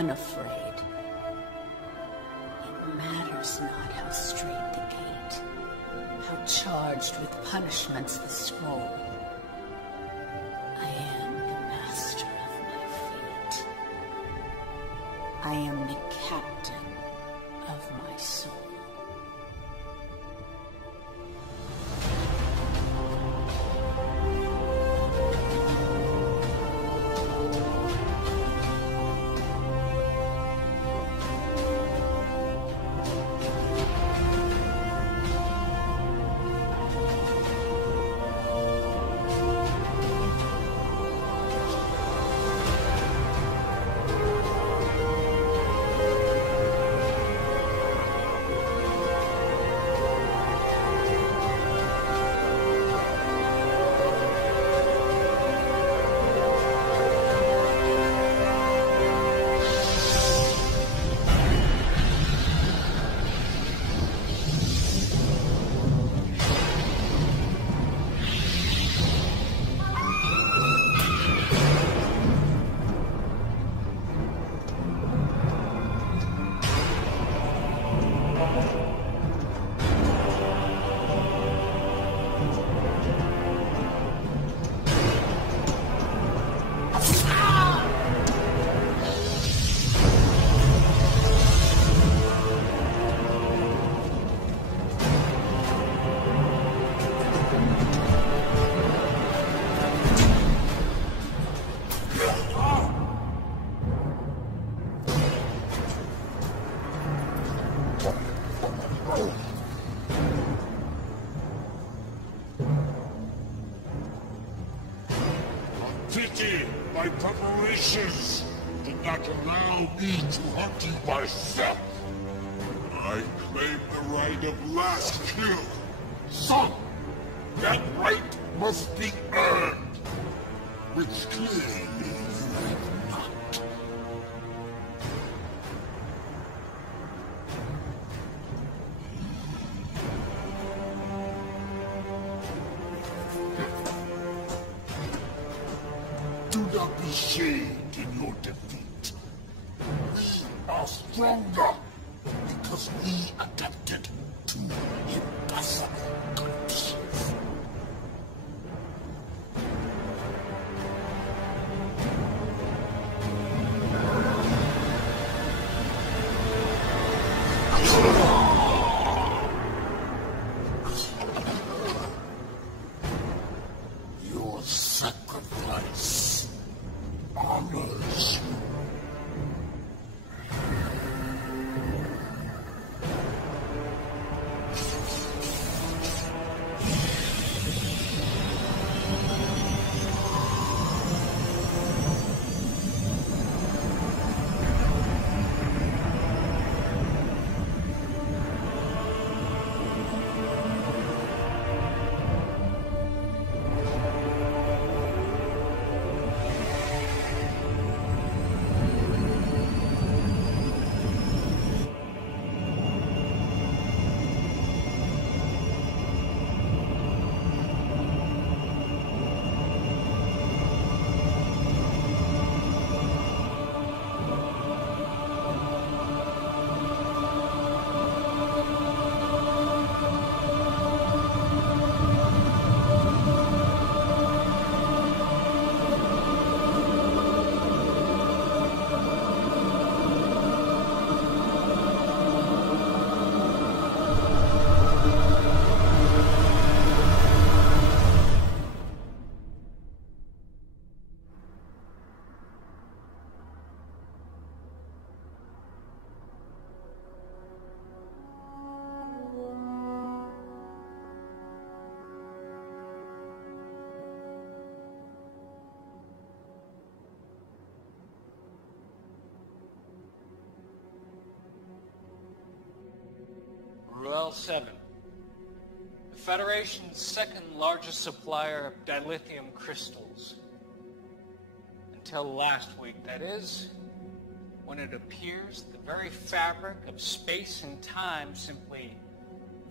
unafraid. It matters not how straight the gate, how charged with punishments the scroll. I am the master of my fate. I am the captain of my soul. My preparations did not allow me to hunt you myself. I claim the right of last kill. Son, that right must be earned, which clearly you have not. Do not be shamed in your defeat. We are stronger because we adapted to impossible conditions. Your sacrifice honors you. Ruel 7, the Federation's second largest supplier of dilithium crystals. Until last week, that is, when it appears the very fabric of space and time simply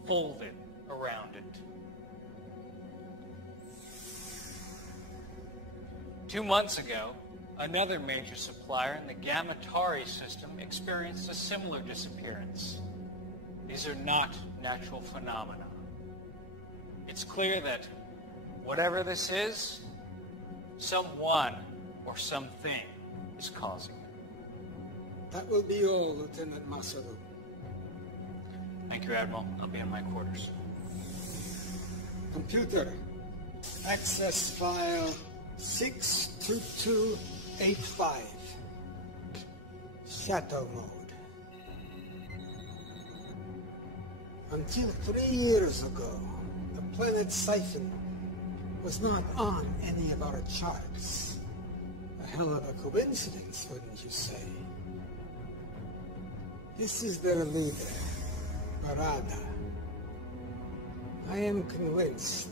folded around it. 2 months ago, Another major supplier in the Gamatari system experienced a similar disappearance. These are not natural phenomena. It's clear that whatever this is, someone or something is causing it. That will be all, Lieutenant Masaru. Thank you, Admiral. I'll be in my quarters. Computer, access file 62285. Shadow mode. Until 3 years ago, the planet Siphon was not on any of our charts. A hell of a coincidence, wouldn't you say? This is their leader, Barada. I am convinced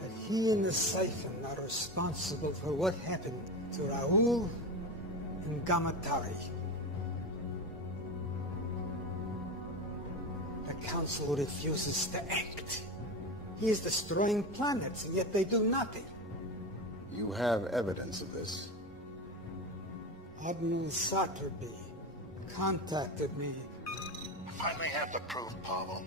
that he and the Siphon are responsible for what happened to Raul and Gamatari. The Council refuses to act. He is destroying planets, and yet they do nothing. You have evidence of this? Admiral Satterby contacted me. I finally have the proof, Pavel.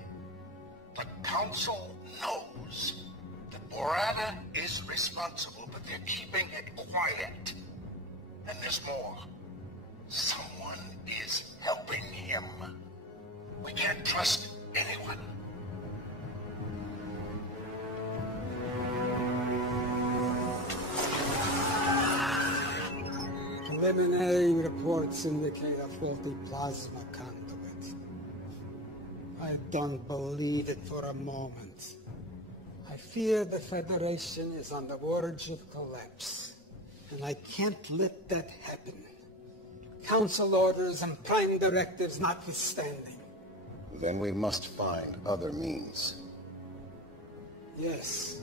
The Council knows that Barada is responsible, but they're keeping it quiet. And there's more. Someone is helping him. We can't trust anyone. Preliminary reports indicate a faulty plasma conduit. I don't believe it for a moment. I fear the Federation is on the verge of collapse, and I can't let that happen. Council orders and prime directives notwithstanding. Then we must find other means. Yes,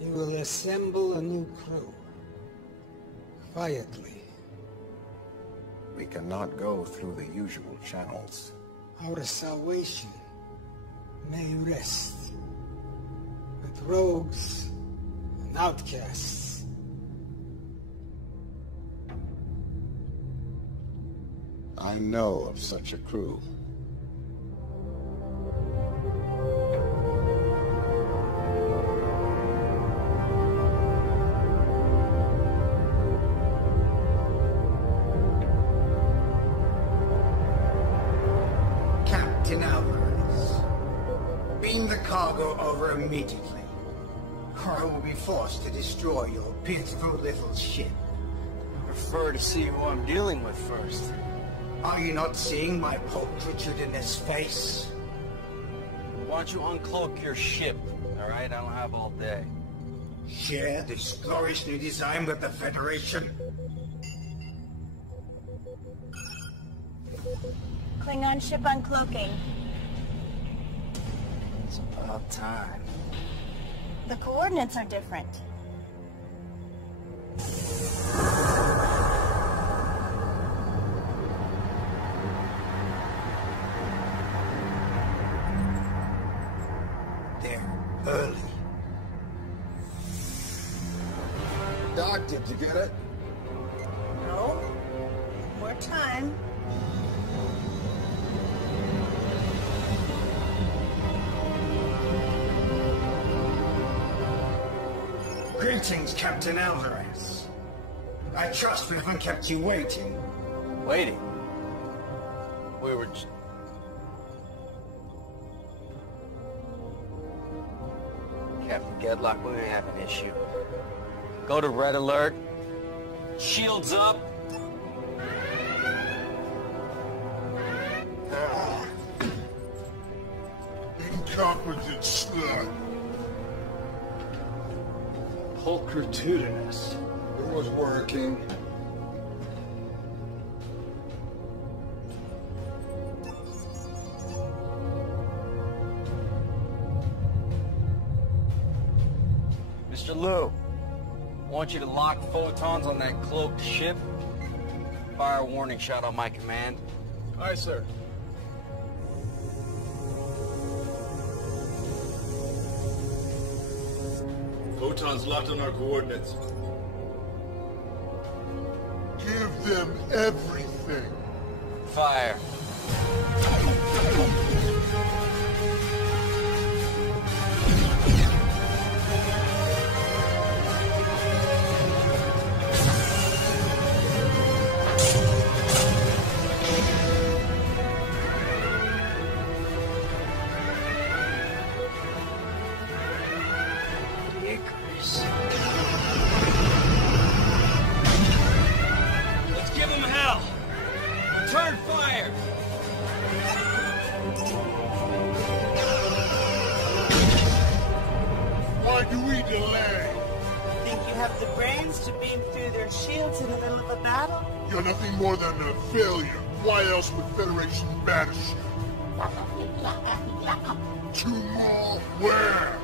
you will assemble a new crew. Quietly. We cannot go through the usual channels. Our salvation may rest with rogues and outcasts. I know of such a crew. Captain Alvarez, bring the cargo over immediately, or I will be forced to destroy your pitiful little ship. I prefer to see who I'm dealing with first. Are you not seeing my pulchritudinous face? Why don't you uncloak your ship, alright? I don't have all day. Share this glorious new design with the Federation? Klingon ship uncloaking. It's about time. The coordinates are different. They're early. Doc, did you get it? No. More time. Greetings, Captain Alvarez. I trust we haven't kept you waiting. Waiting? We were Captain Gedlock, we may have an issue. Go to red alert. Shields up. Incompetent slut. Pulchritudinous. It was working. Mr. Liu, I want you to lock photons on that cloaked ship. Fire a warning shot on my command. Aye, sir. Photons locked on our coordinates. Get them everything. Fire. Let's give them hell. Return fire. Why do we delay? Think you have the brains to beam through their shields in the middle of a battle? You're nothing more than a failure. Why else would Federation banish you? 2 more? Where?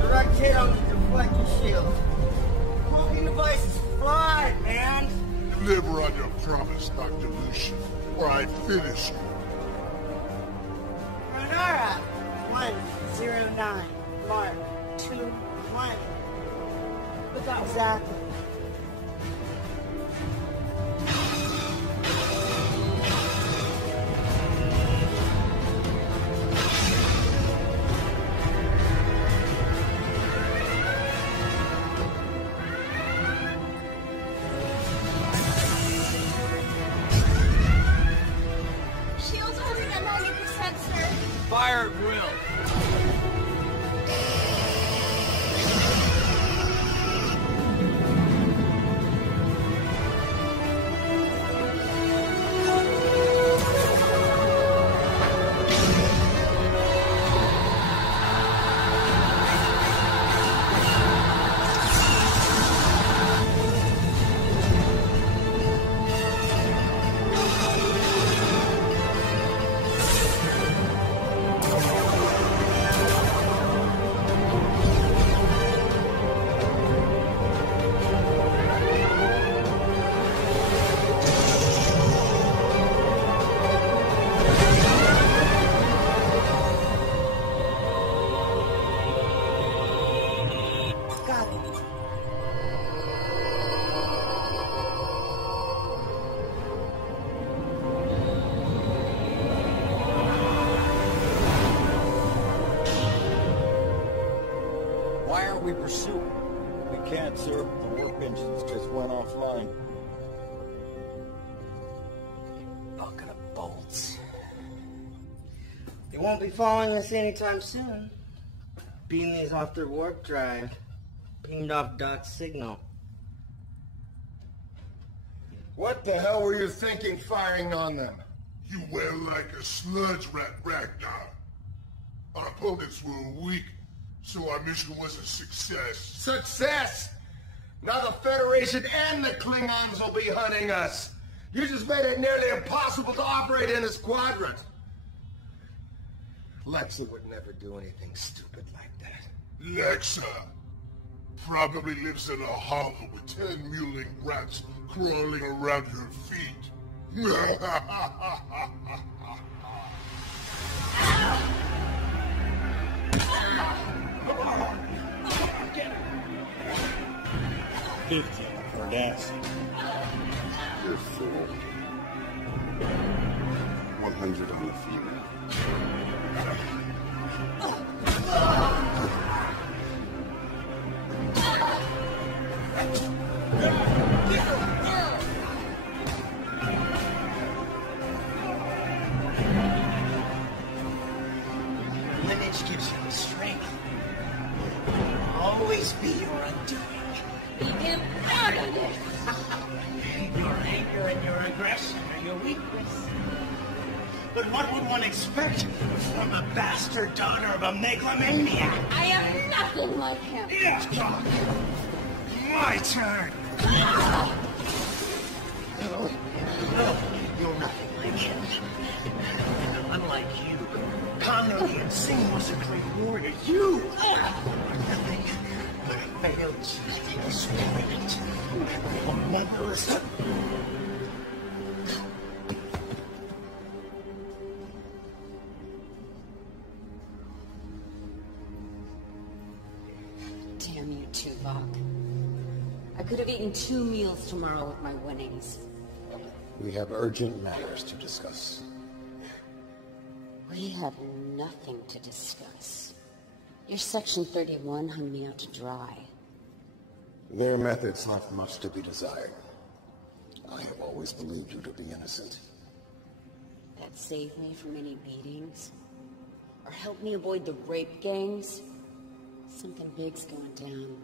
Direct hit on the deflector shield. Cloaking device is fried, man. Deliver on your promise, Dr. Lucian, or I finish you. Renara, 109. Mark, 2-1. Exactly. Shield's holding at 90%, sir. Fire at will. Got it. Why aren't we pursuing? We can't, sir. The warp engines just went offline. Bucket of bolts. They won't be following us anytime soon. Beam these off their warp drive. Beamed off Doc's signal. What the hell were you thinking firing on them? You were like a sludge rat, Ragnar. Our opponents were weak, so our mission was a success. Success! Now the Federation and the Klingons will be hunting us. You just made it nearly impossible to operate in this quadrant. Lexa would never do anything stupid like that. Lexa probably lives in a hollow with 10 mewling rats crawling around her feet. For gas. You're fool. 100 on the female. Lineage gives you the strength. Always be your undoing. Get out of this! Your anger and your aggression are your weakness. But what would one expect from a bastard daughter of a megalomaniac? I am nothing like him. Yeah. My turn. No, you're nothing like him. Unlike you, Conor the Insane was a great warrior. You are nothing but a failed experiment. A motherless. Tuvok. I could have eaten 2 meals tomorrow with my winnings. We have urgent matters to discuss. We have nothing to discuss. Your Section 31 hung me out to dry. Their methods left much to be desired. I have always believed you to be innocent. That saved me from any beatings? Or helped me avoid the rape gangs? Something big's going down.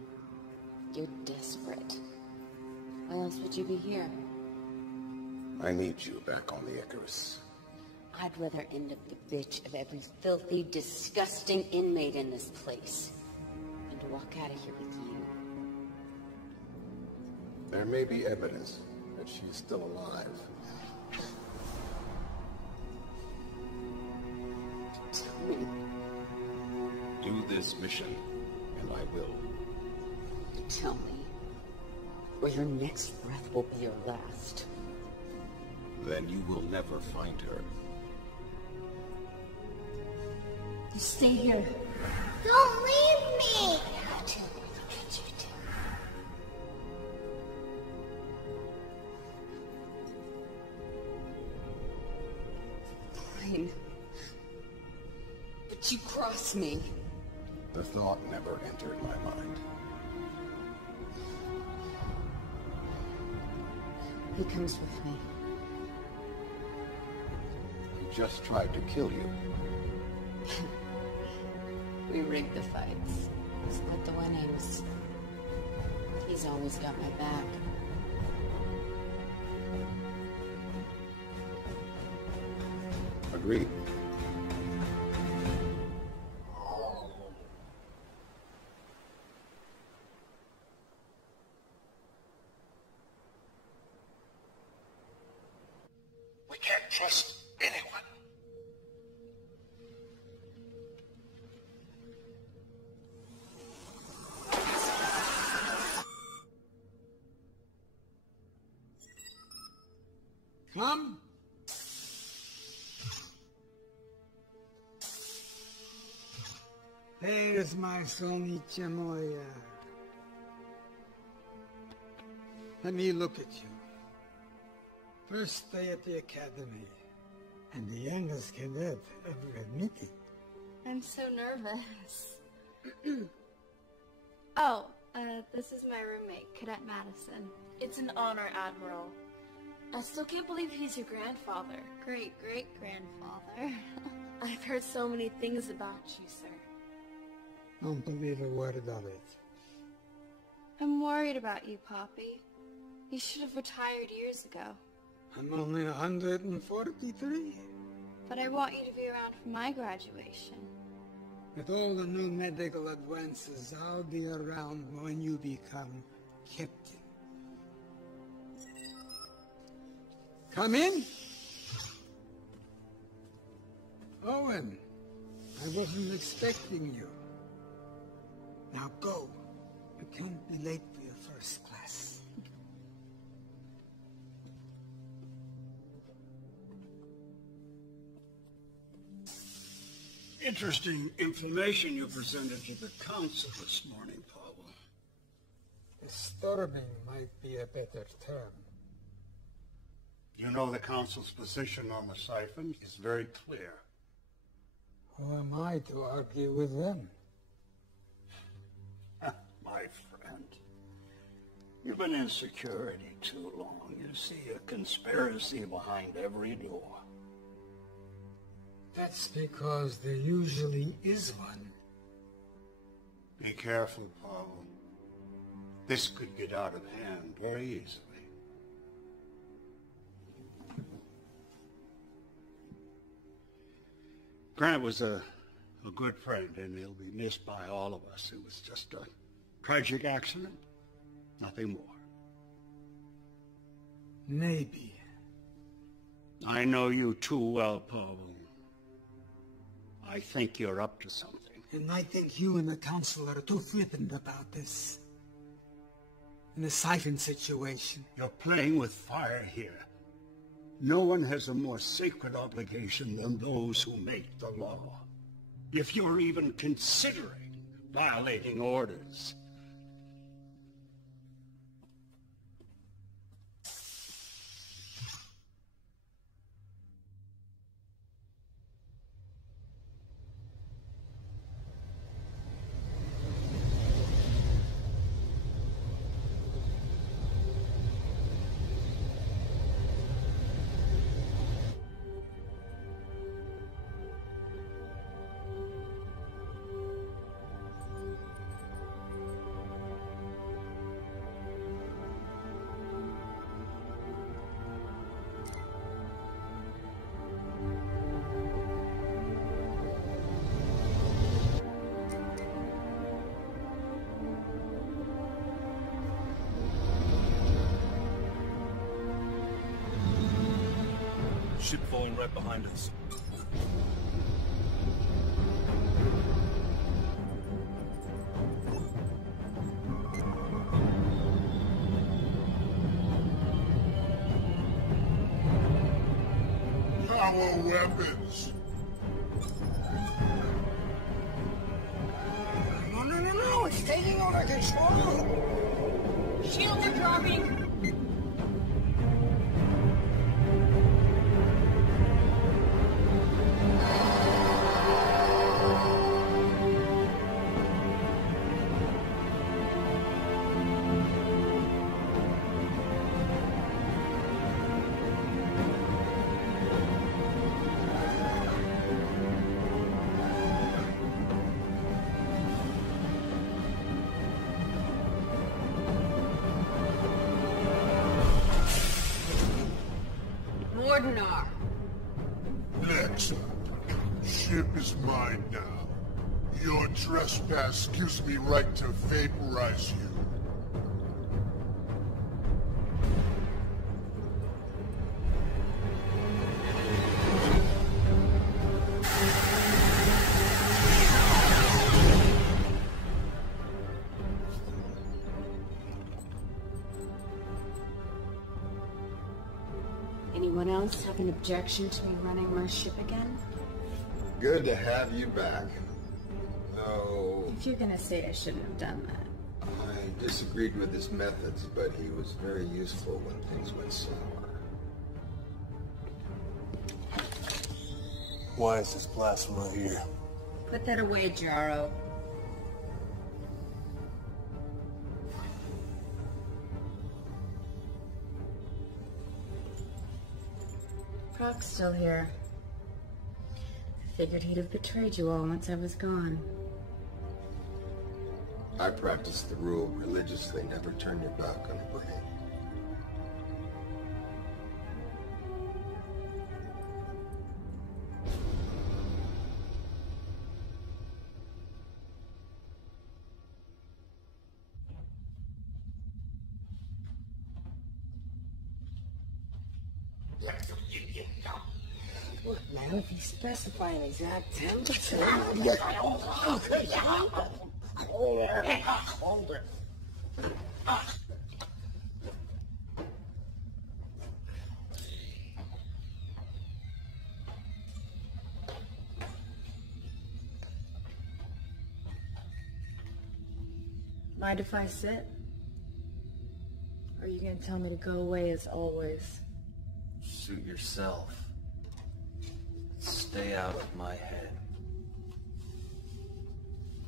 You're desperate. Why else would you be here? I need you back on the Icarus. I'd rather end up the bitch of every filthy, disgusting inmate in this place than to walk out of here with you. There may be evidence that she is still alive. Tell me. Do this mission, and I will. Tell me, or your next breath will be your last. Then you will never find her. You stay here. Don't leave me! Fine. But you cross me. The thought never entered my mind. He comes with me. He just tried to kill you. We rigged the fights. Split the winnings. He's always got my back. Agreed. We can't trust anyone. Come. There's my Sonicha Moya. Let me look at you. First day at the academy, and the youngest cadet ever admitted. I'm so nervous. This is my roommate, Cadet Madison. It's an honor, Admiral. I still can't believe he's your grandfather. Great-great-grandfather. I've heard so many things about you, sir. Don't believe a word of it. I'm worried about you, Poppy. You should have retired years ago. I'm only 143. But I want you to be around for my graduation. With all the new medical advances, I'll be around when you become captain. Come in. Owen, I wasn't expecting you. Now go. You can't be late for your first class. Interesting information you presented to the council this morning, Pavel. Disturbing might be a better term. You know the council's position on the siphon is very clear. Who am I to argue with them? My friend, you've been in security too long. You see a conspiracy behind every door. That's because there usually is one. Be careful, Pavel. This could get out of hand very easily. Grant was a good friend, and he'll be missed by all of us. It was just a tragic accident, nothing more. Maybe. I know you too well, Pavel. I think you're up to something. And I think you and the council are too flippant about this. In a siphon situation. You're playing with fire here. No one has a more sacred obligation than those who make the law. If you're even considering violating orders, Ship falling right behind us. Power weapons! No, it's taking over control! Shields are dropping! Mordenar. Nexa, ship is mine now. Your trespass gives me right to vaporize you. Anyone else have an objection to me running my ship again? Good to have you back. Though If you're gonna say I shouldn't have done that. I disagreed with his methods, but he was very useful when things went sour. Why is this plasma here? Put that away, Jaro. Proc's still here. Figured he'd have betrayed you all once I was gone. I practiced the rule religiously, never turn your back on a brain. Look, man, if you specify an exact temperature... Hold it. Mind if I sit? Or are you gonna tell me to go away as always? Suit yourself. Stay out of my head.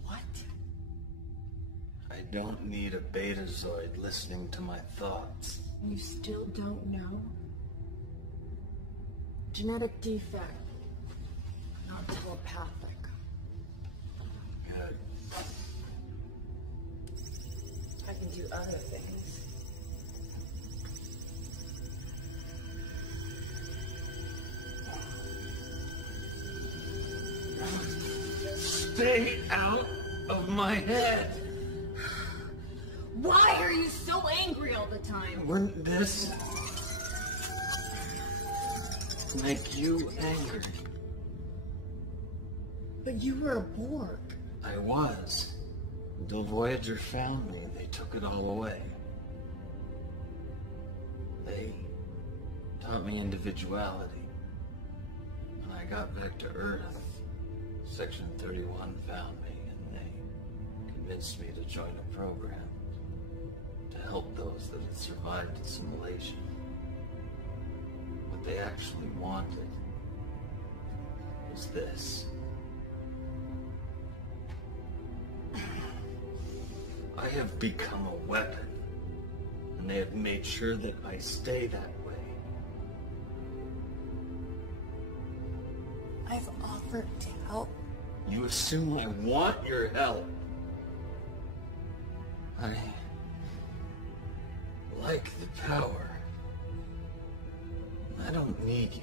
What? I don't need a Betazoid listening to my thoughts. You still don't know? Genetic defect. Not telepathic. Good. I can do other things. Stay out of my head! Why are you so angry all the time? Wouldn't this make you angry? But you were a Borg. I was. Until Voyager found me, they took it all away. They taught me individuality. When I got back to Earth, Section 31 found me, and they convinced me to join a program to help those that had survived assimilation. What they actually wanted was this. I have become a weapon, and they have made sure that I stay that way. I've offered to help. You assume I want your help. I like the power. I don't need you.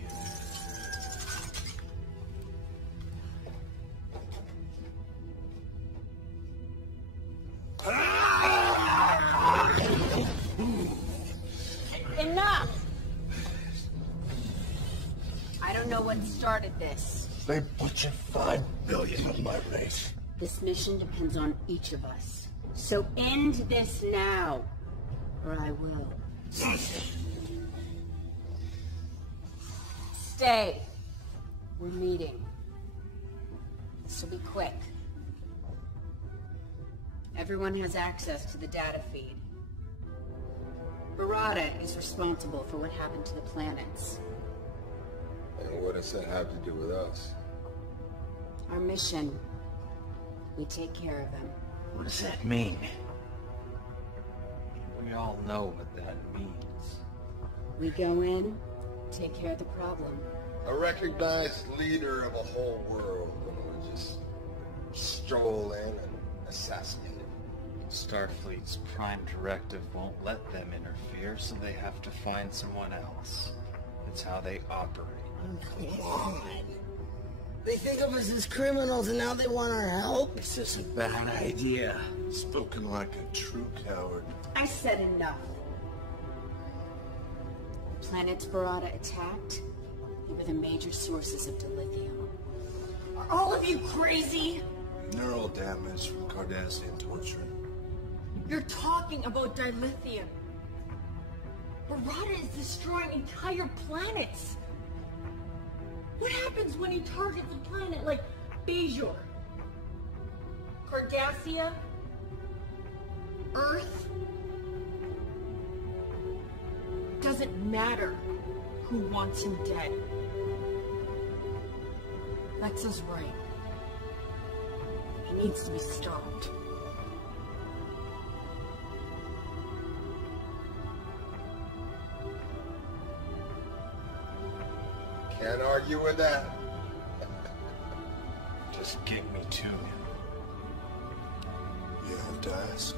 Enough! I don't know what started this. They butchered 5 billion of my race. This mission depends on each of us. So end this now, or I will. Stay. We're meeting. This will be quick. Everyone has access to the data feed. Barada is responsible for what happened to the planets. And what does that have to do with us? Our mission. We take care of him. What does that mean? We all know what that means. We go in, take care of the problem. A recognized leader of a whole world, and we just stroll in and assassinate him. Starfleet's prime directive won't let them interfere, so they have to find someone else. It's how they operate. Come on. They think of us as criminals and now they want our help? This is a bad idea. Spoken like a true coward. I said enough. The planets Barada attacked, they were the major sources of dilithium. Are all of you crazy? Neural damage from Cardassian torture. You're talking about dilithium. Barada is destroying entire planets. What happens when he targets a planet like Bajor? Cardassia? Earth? Doesn't matter who wants him dead. Lexa's right. He needs to be stopped. Can't argue with that. Just get me to him. You have to ask.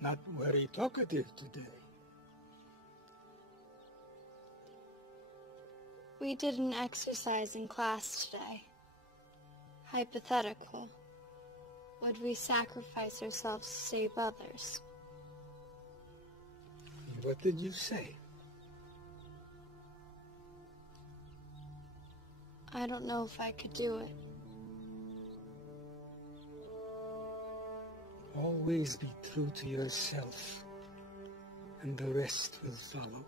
Not very talkative today. We did an exercise in class today. Hypothetical. Would we sacrifice ourselves to save others? What did you say? I don't know if I could do it. Always be true to yourself, and the rest will follow.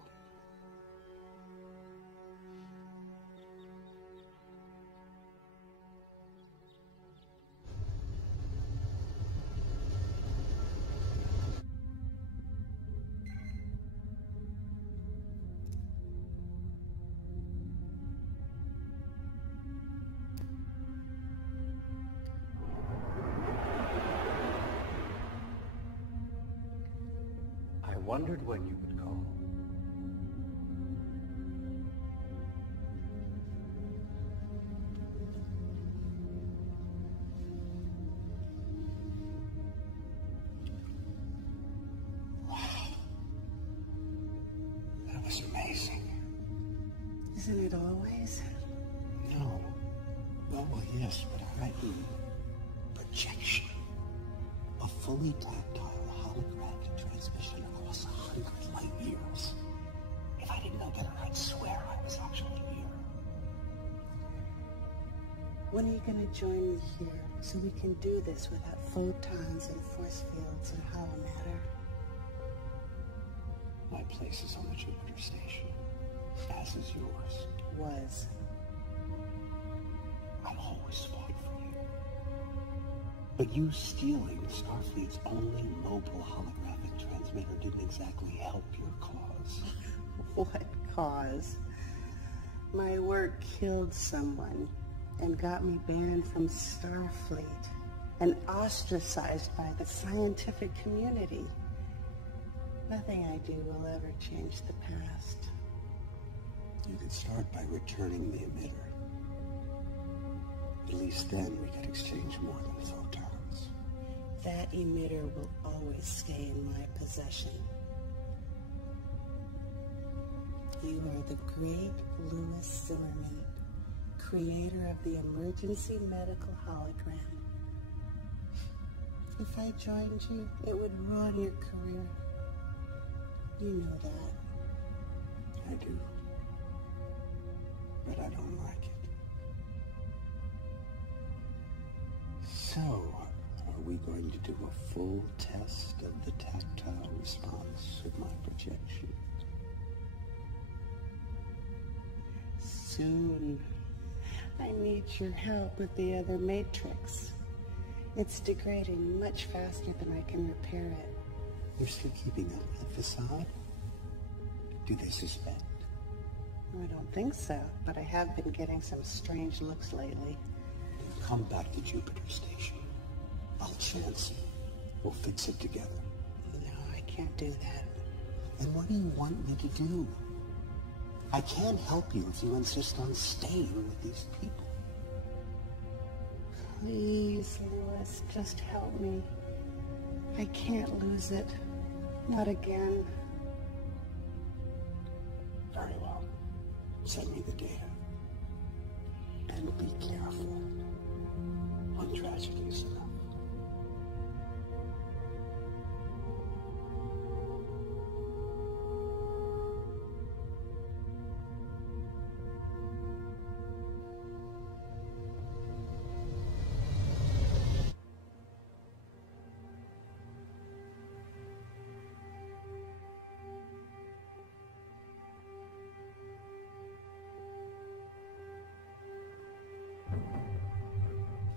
I wondered when you would call. Wow. That was amazing. Isn't it always? No. Well, yes, but I mean projection. A fully tactile holographic transmission across 100 light years. If I didn't know better, I'd swear I was actually here. When are you going to join me here so we can do this without photons and force fields and hollow matter? My place is on the Jupiter station, as is yours. Was. I always fought for you. But you stealing Starfleet's only mobile holographic transmitter exactly help your cause. What cause? My work killed someone and got me banned from Starfleet and ostracized by the scientific community. Nothing I do will ever change the past. You could start by returning the emitter. At least then we could exchange more than photons. That emitter will always stay in my possession. You are the great Louis Zimmerman, creator of the emergency medical hologram. If I joined you, it would ruin your career. You know that. I do. But I don't like it. So, are we going to do a full test of the tactile response of my projection? Soon. I need your help with the other matrix. It's degrading much faster than I can repair it. You're still keeping up that facade? Do they suspect? I don't think so, but I have been getting some strange looks lately. Then come back to Jupiter Station. I'll chance it. We'll fix it together. No, I can't do that. And what do you want me to do? I can't help you if you insist on staying with these people. Please, Louis, just help me. I can't lose it. Not again. Very well. Send me the data. And be careful. One tragedy is enough.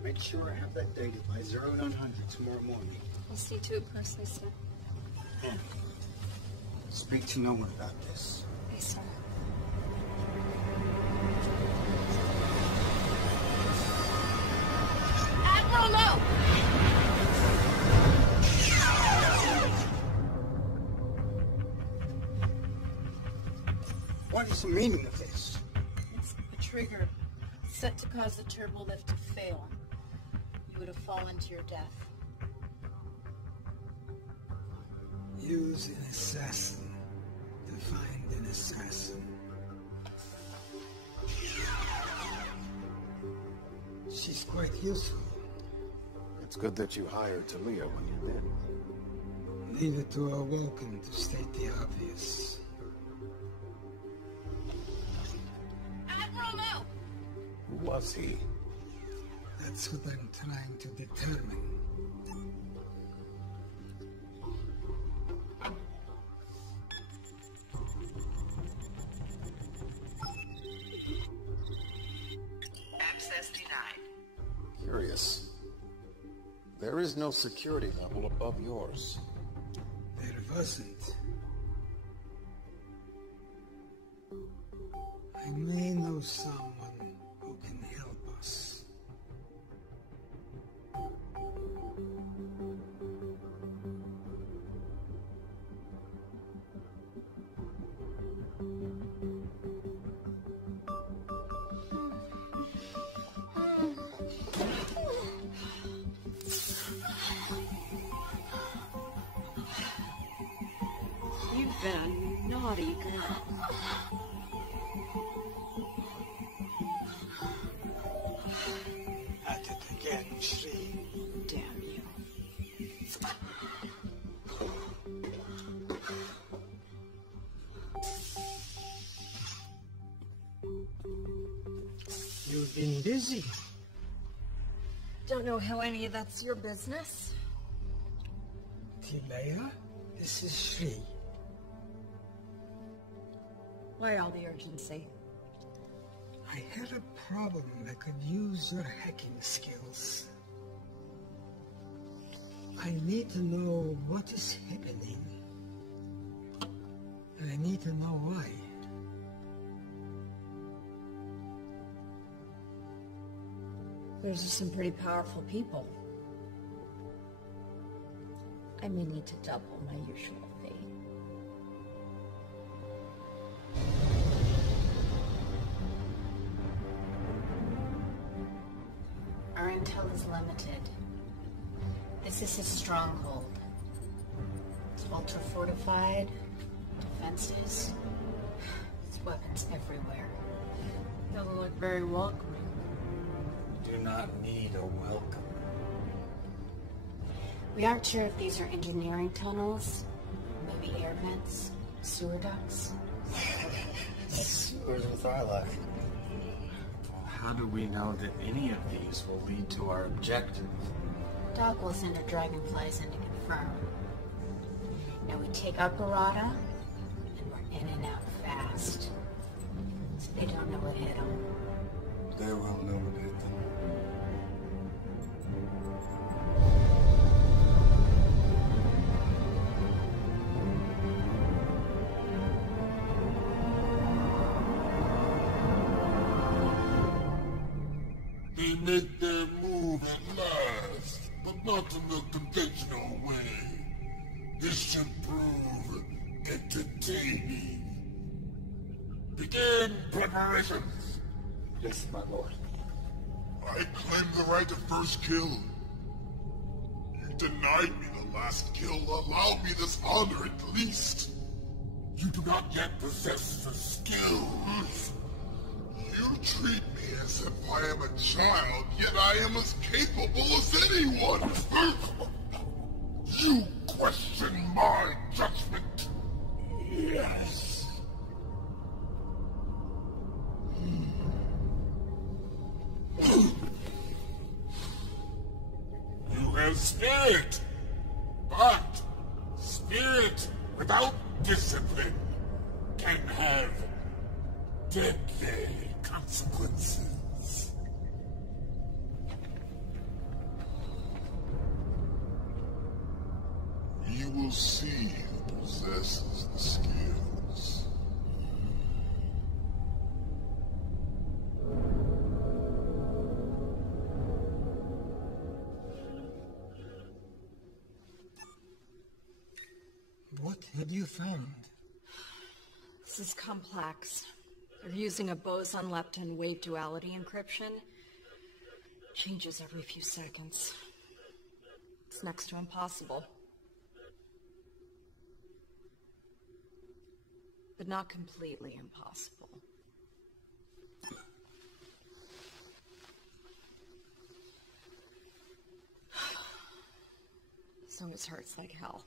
Make sure I have that data by 0900 tomorrow morning. I'll see to it personally, sir. Speak to no one about this. Yes, sir. Admiral, no! What is the meaning of this? It's a trigger set to cause the turbo lift to fail. You would have fallen to your death. Use an assassin to find an assassin. She's quite useful. It's good that you hired Talia when you did. Leave it to our Vulcan to state the obvious. Admiral, no! Who was he? That's what I'm trying to determine. Access denied. Curious. There is no security level above yours. There wasn't. I may know someone who can help us. You've been a naughty girl. At it again, Shri. Damn you. You've been busy. Don't know how any of that's your business. Tilea, this is Shri. Why all the urgency? I had a problem that could use your hacking skills. I need to know what is happening. me to know why. Those are some pretty powerful people. I may need to double my usual fee. Our intel is limited. This is his stronghold. It's ultra-fortified, defenses, there's weapons everywhere. Doesn't look very welcoming. Do not need a welcome. We aren't sure if these are engineering tunnels, maybe air vents, sewer ducts. Sewers with our luck. How do we know that any of these will lead to our objective? Doc will send our dragonflies in to confirm. Now we take out Barada, and we're in and out fast. So they don't know what hit them. They will know what hit them. They make their move at last, but not in the conventional way. This should prove entertaining. Begin preparations. Yes, my lord. I claim the right of first kill. You denied me the last kill. Allow me this honor at least. You do not yet possess the skills. You treat me as if I am a child, yet I am as capable as anyone. You question my judgment. Yes. You have spirit, but spirit without discipline can have deadly consequences. You will see who possesses the skills. What have you found? This is complex. They're using a boson-lepton wave duality encryption. Changes every few seconds. It's next to impossible. But not completely impossible. This almost hurts like hell.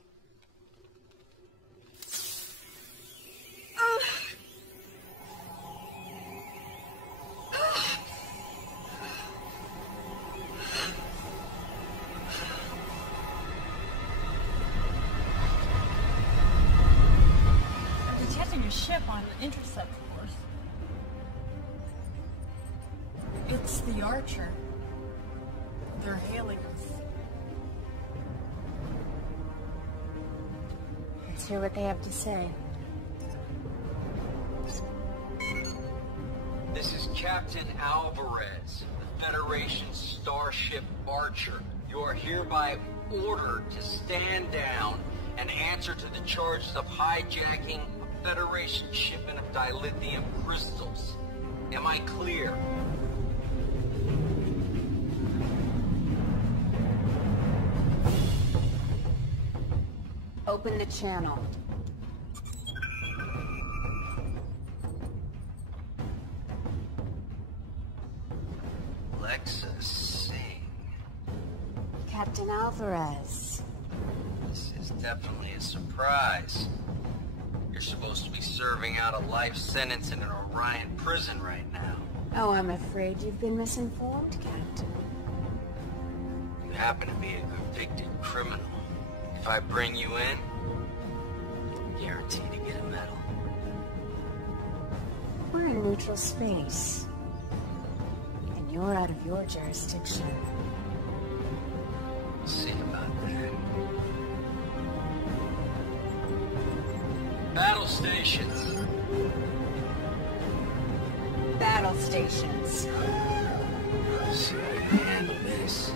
Ship on the intercept course. It's the Archer. They're hailing us. Let's hear what they have to say. This is Captain Alvarez, the Federation's starship Archer. You are hereby ordered to stand down and answer to the charges of hijacking Federation shipment of dilithium crystals. Am I clear? Open the channel. Lexus Singh. Captain Alvarez. This is definitely a surprise. You're supposed to be serving out a life sentence in an Orion prison right now. Oh, I'm afraid you've been misinformed, Captain. You happen to be a convicted criminal. If I bring you in, I'm guaranteed to get a medal. We're in neutral space. And you're out of your jurisdiction. We'll see about that. Battlestar. stations. Battle stations. See how you handle this.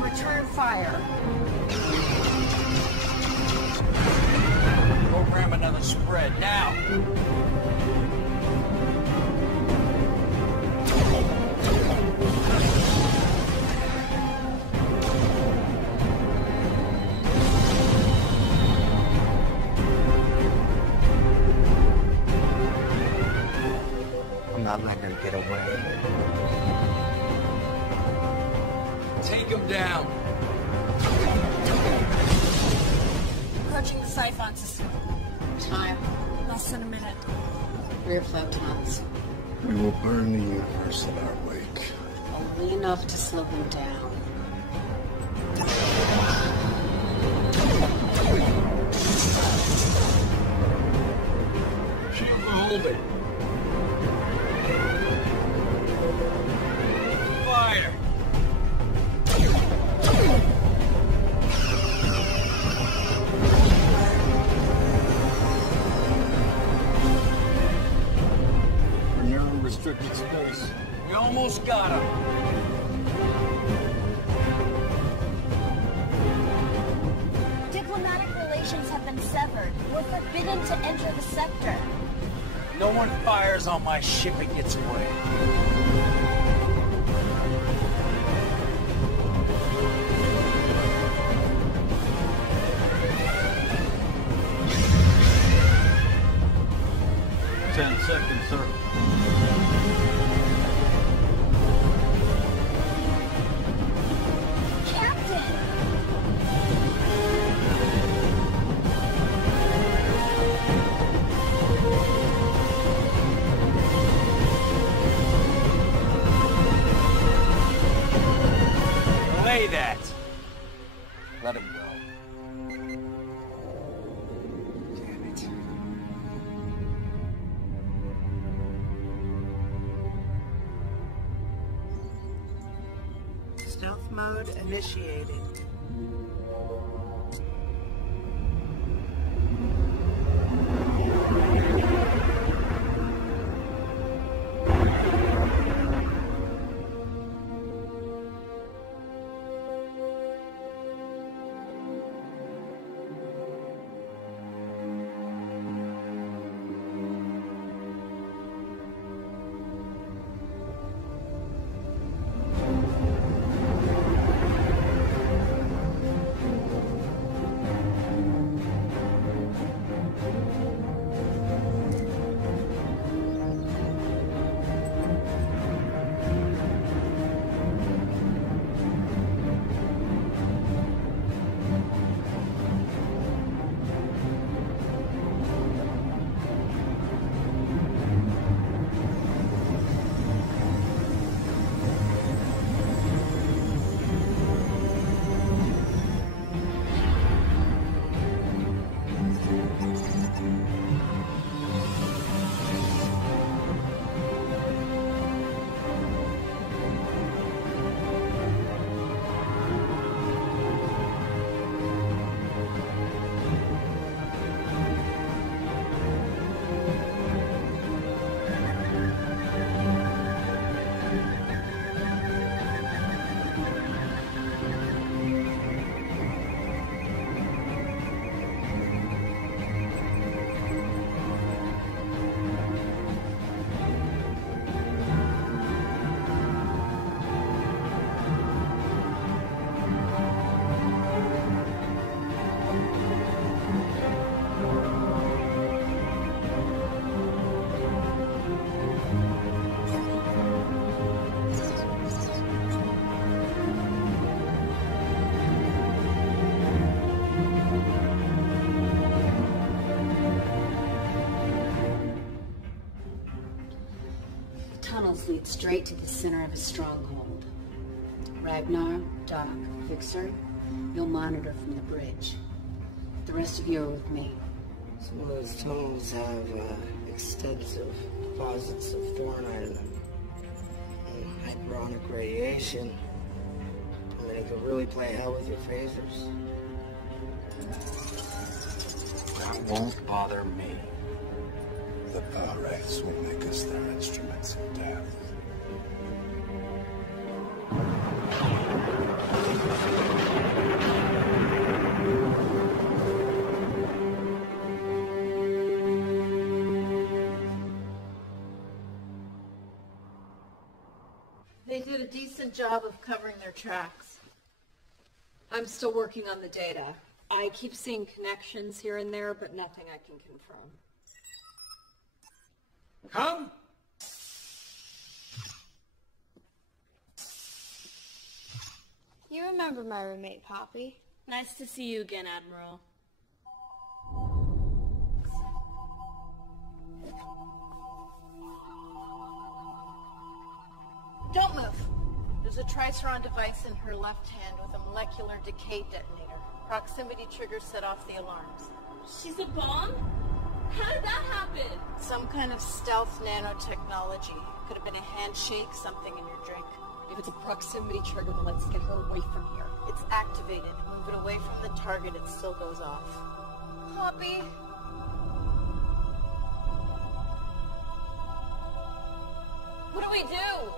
Return fire. Program another spread now. I'm not letting her get away. Take him down. Approaching the Siphon system. Time. Less than a minute. Rear photons. We will burn the universe in our wake. Only enough to slow them down. Hold it. Fire. We're near unrestricted space. We almost got him. Diplomatic relations have been severed. We're forbidden to enter the sector. No one fires on my ship and gets away. Seconds, sir. Lay that. Let him go. Damn it. Stealth mode initiated. Tunnels lead straight to the center of a stronghold. Ragnar, Doc, Fixer, you'll monitor from the bridge. The rest of you are with me. Some of those tunnels have extensive deposits of thornite and hyperonic radiation. I mean, it could really play hell with your phasers. That won't bother me. The power wraiths will make us their instruments of death. They did a decent job of covering their tracks. I'm still working on the data. I keep seeing connections here and there, but nothing I can confirm. Come! You remember my roommate, Poppy. Nice to see you again, Admiral. Don't move. There's a Triceron device in her left hand with a molecular decay detonator. Proximity triggers set off the alarms. She's a bomb? How did that happen? Some kind of stealth nanotechnology. Could have been a handshake, something in your drink. If it's a proximity trigger, then let's get her away from here. It's activated. Move it away from the target, it still goes off. Poppy. What do we do?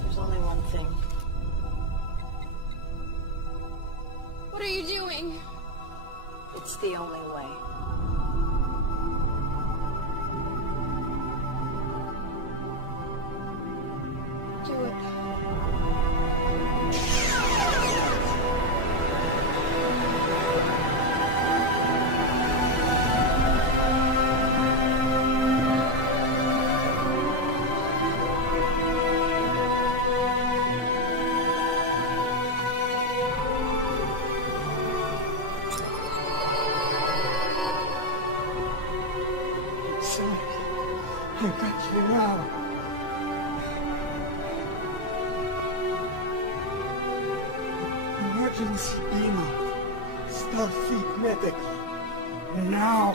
There's only one thing. What are you doing? It's the only way. Do it. I got you now. Emergency beam up. Starfleet Medical. Now.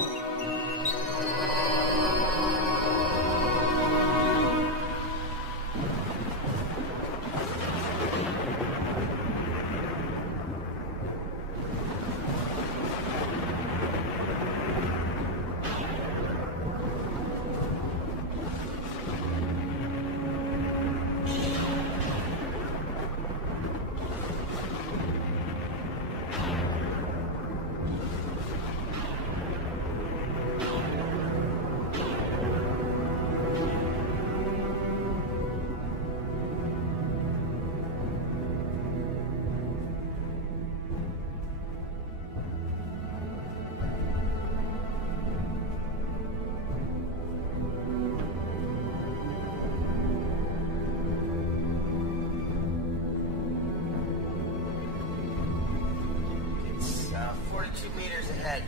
It's 42 meters ahead.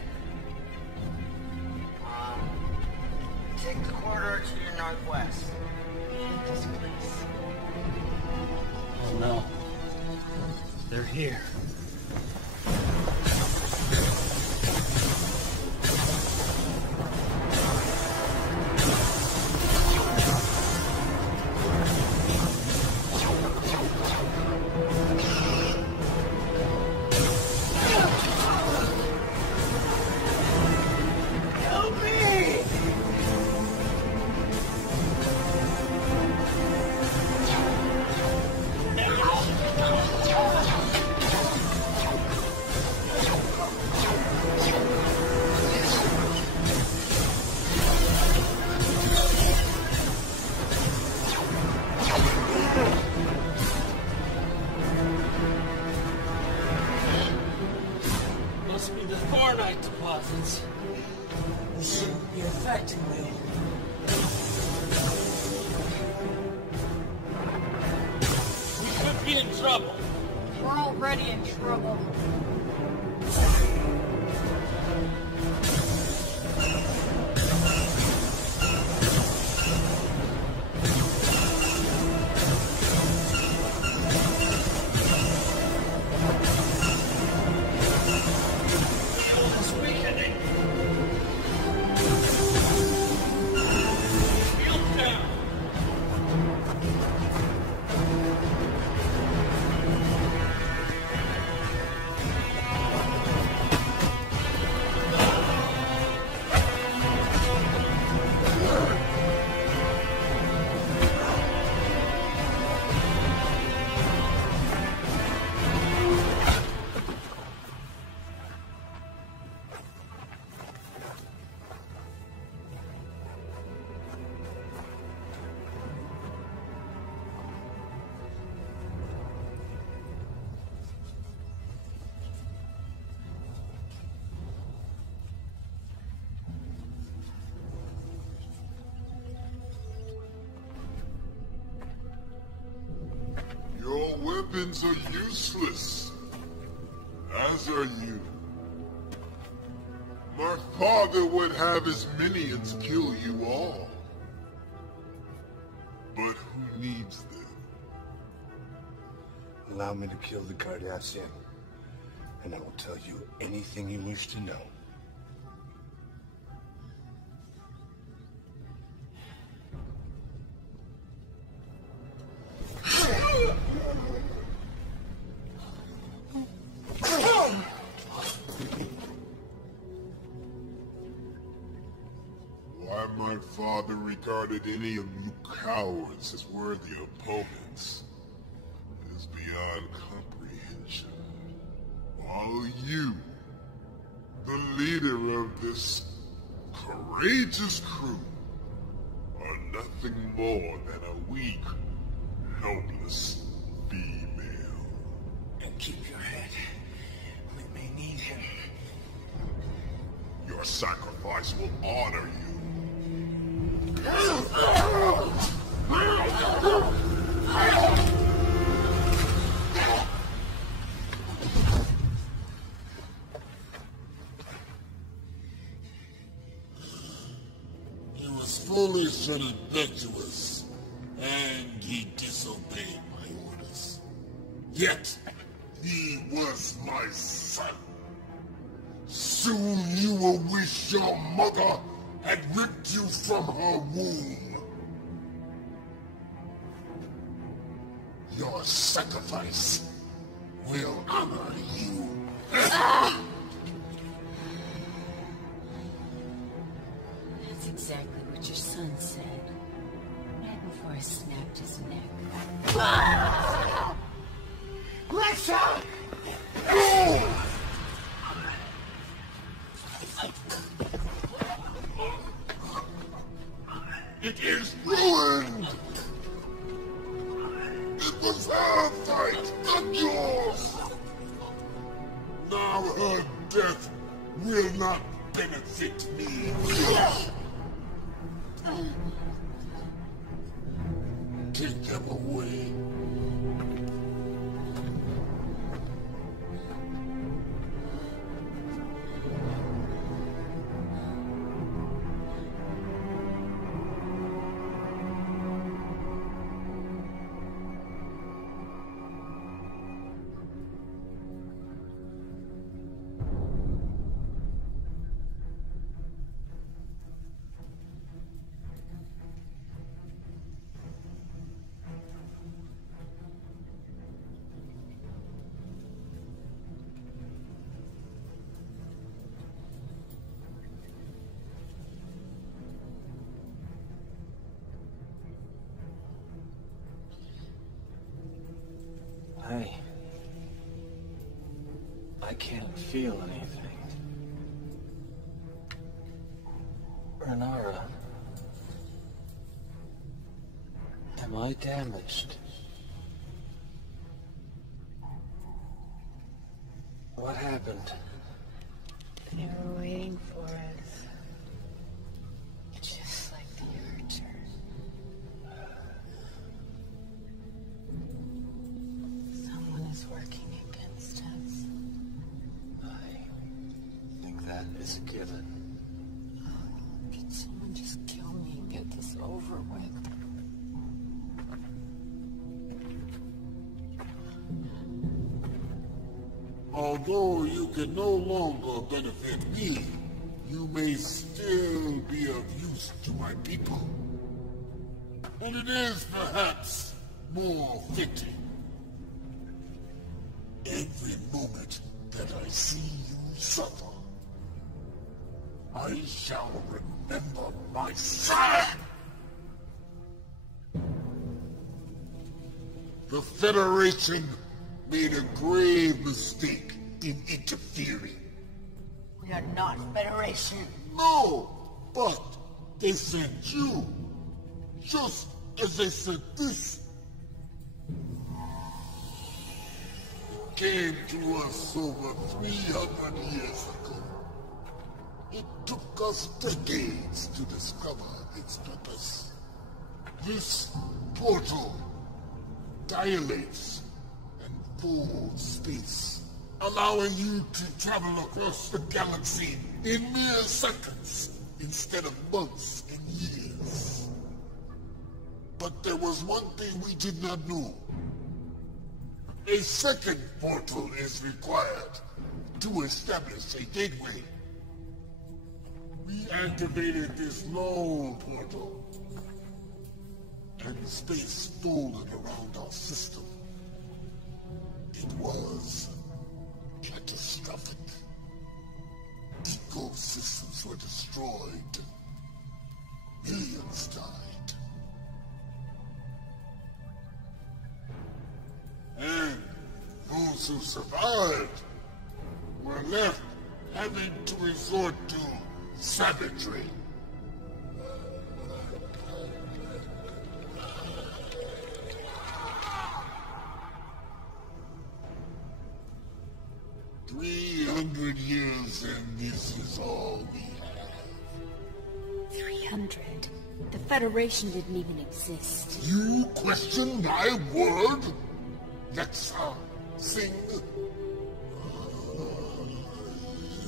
Take the corridor to your northwest. This place. Oh no. They're here. Help me! Must be the Thornite deposits. This shouldn't be affecting me. We could be in trouble. We're already in trouble. It's weakening. Shield down. weapons are useless, as are you. My father would have his minions kill you all. But who needs them? Allow me to kill the Cardassian, and I will tell you anything you wish to know. Why my father regarded any of you cowards as worthy opponents is beyond comprehension. While you, the leader of this courageous crew, are nothing more than a weak, helpless female. And keep your head. We may need him. Your sacrifice will honor you. He was foolish and impetuous, and he disobeyed my orders. Yet, he was my son. Soon you will wish your mother had ripped you from her womb. Your sacrifice will honor you. That's exactly what your son said. Right before I snapped his neck. Lexa! No! It is ruined! It was her fight, not yours! Now her death will not benefit me. Take them away. I can't feel anything. Renara, am I damaged? What happened? They were waiting for us. Just like the Archer. Someone is working against us. I think that is a given. Could someone just kill me and get this over with? Although you can no longer benefit me, you may still be of use to my people. And it is perhaps more fitting. Every moment that I see you suffer, I shall remember my son! The Federation made a grave mistake in interfering. We are not Federation. No, but they sent you, just as they sent this. It came to us over 300 years ago. It took us decades to discover its purpose. This portal dilates pooled space, allowing you to travel across the galaxy in mere seconds instead of months and years. But there was one thing we did not know. A second portal is required to establish a gateway. We activated this null portal, and space folded around our system. It was catastrophic. Ecosystems were destroyed. Millions died. And those who survived were left having to resort to savagery. "300 years and this is all we have." 300? The Federation didn't even exist. You question my word? Let's sing.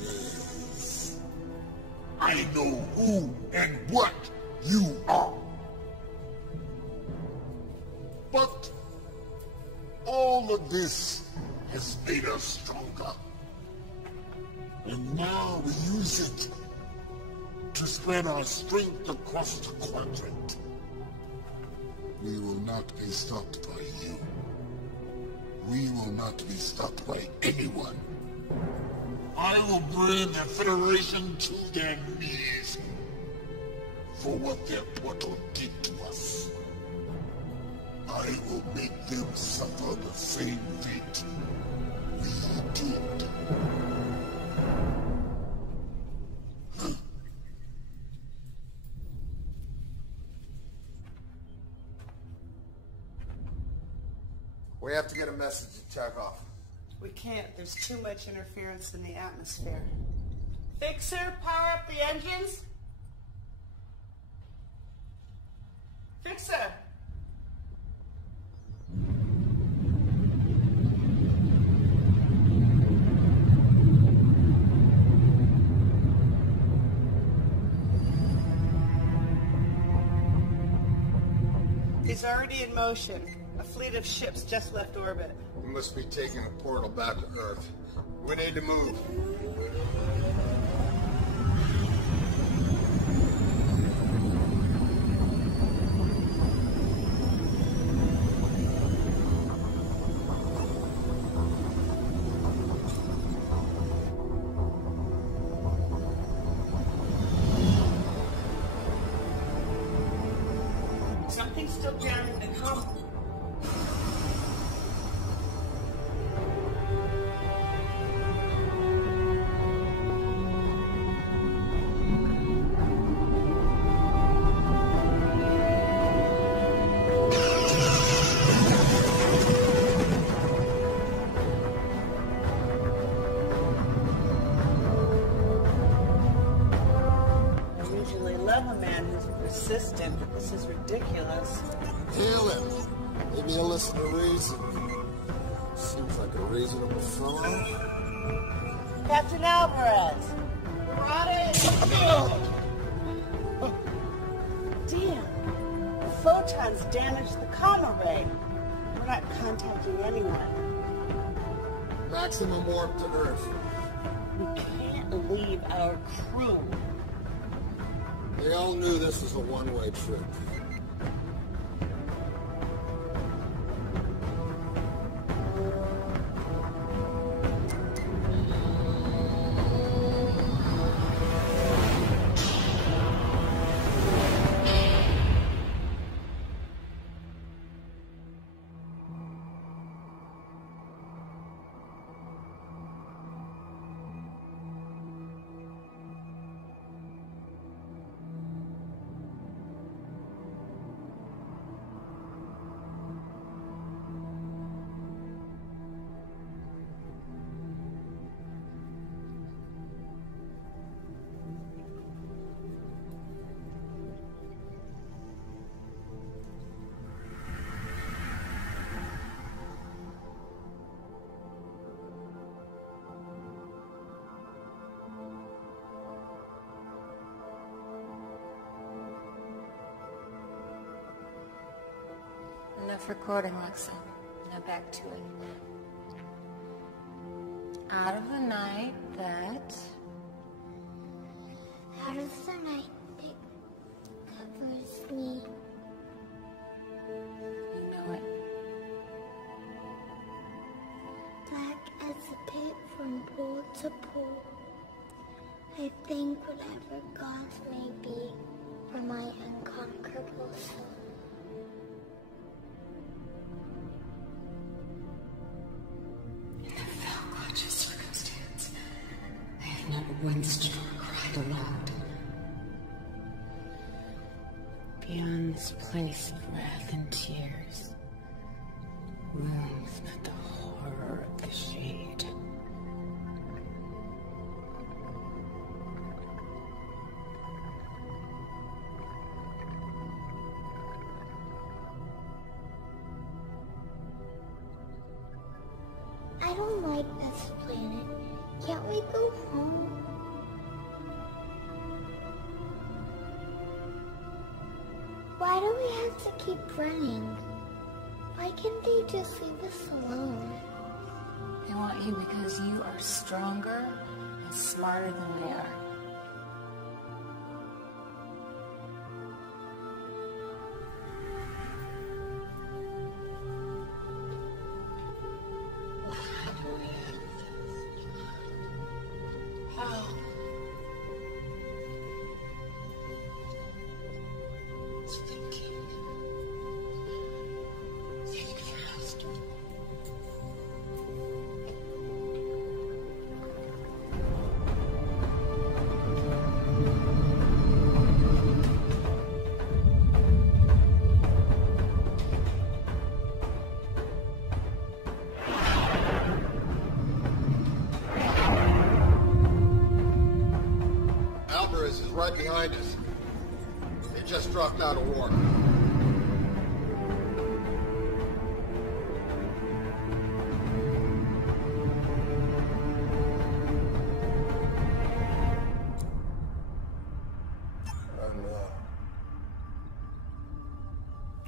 Yes. I know who and what you are. But all of this has made us stronger. And now we use it to spread our strength across the quadrant. We will not be stopped by you. We will not be stopped by anyone. I will bring the Federation to their knees for what their portal did to us. I will make them suffer the same fate we did. We have to get a message to Tarkov. We can't. There's too much interference in the atmosphere. Fixer, power up the engines. Fixer! He's already in motion. A fleet of ships just left orbit. We must be taking a portal back to Earth. We need to move. Something's still jamming the comm. I usually love a man who's persistent, but this is ridiculous. Hail him. Maybe he'll listen to reason. Seems like a reasonable fellow. Captain Alvarez! We're on it! Damn! The photons damaged the comm array. We're not contacting anyone. Maximum warp to Earth. We can't leave our crew. They all knew this was a one-way trip. Enough recording, Lexa. Now back to it. Out of the night that... Out of the night that covers me. You know it. Black as a pit from pool to pool. I think whatever gods may be are my unconquerable soul. In the fell clutch of circumstance, I have not once cried aloud. Beyond this place of wrath and tears, wounds but the horror of the shade. I don't like this planet. Can't we go home? Why do we have to keep running? Why can't they just leave us alone? They want you because you are stronger and smarter than they are. How? Thinking. Think fast. Alvarez is right behind us. They just dropped out of war.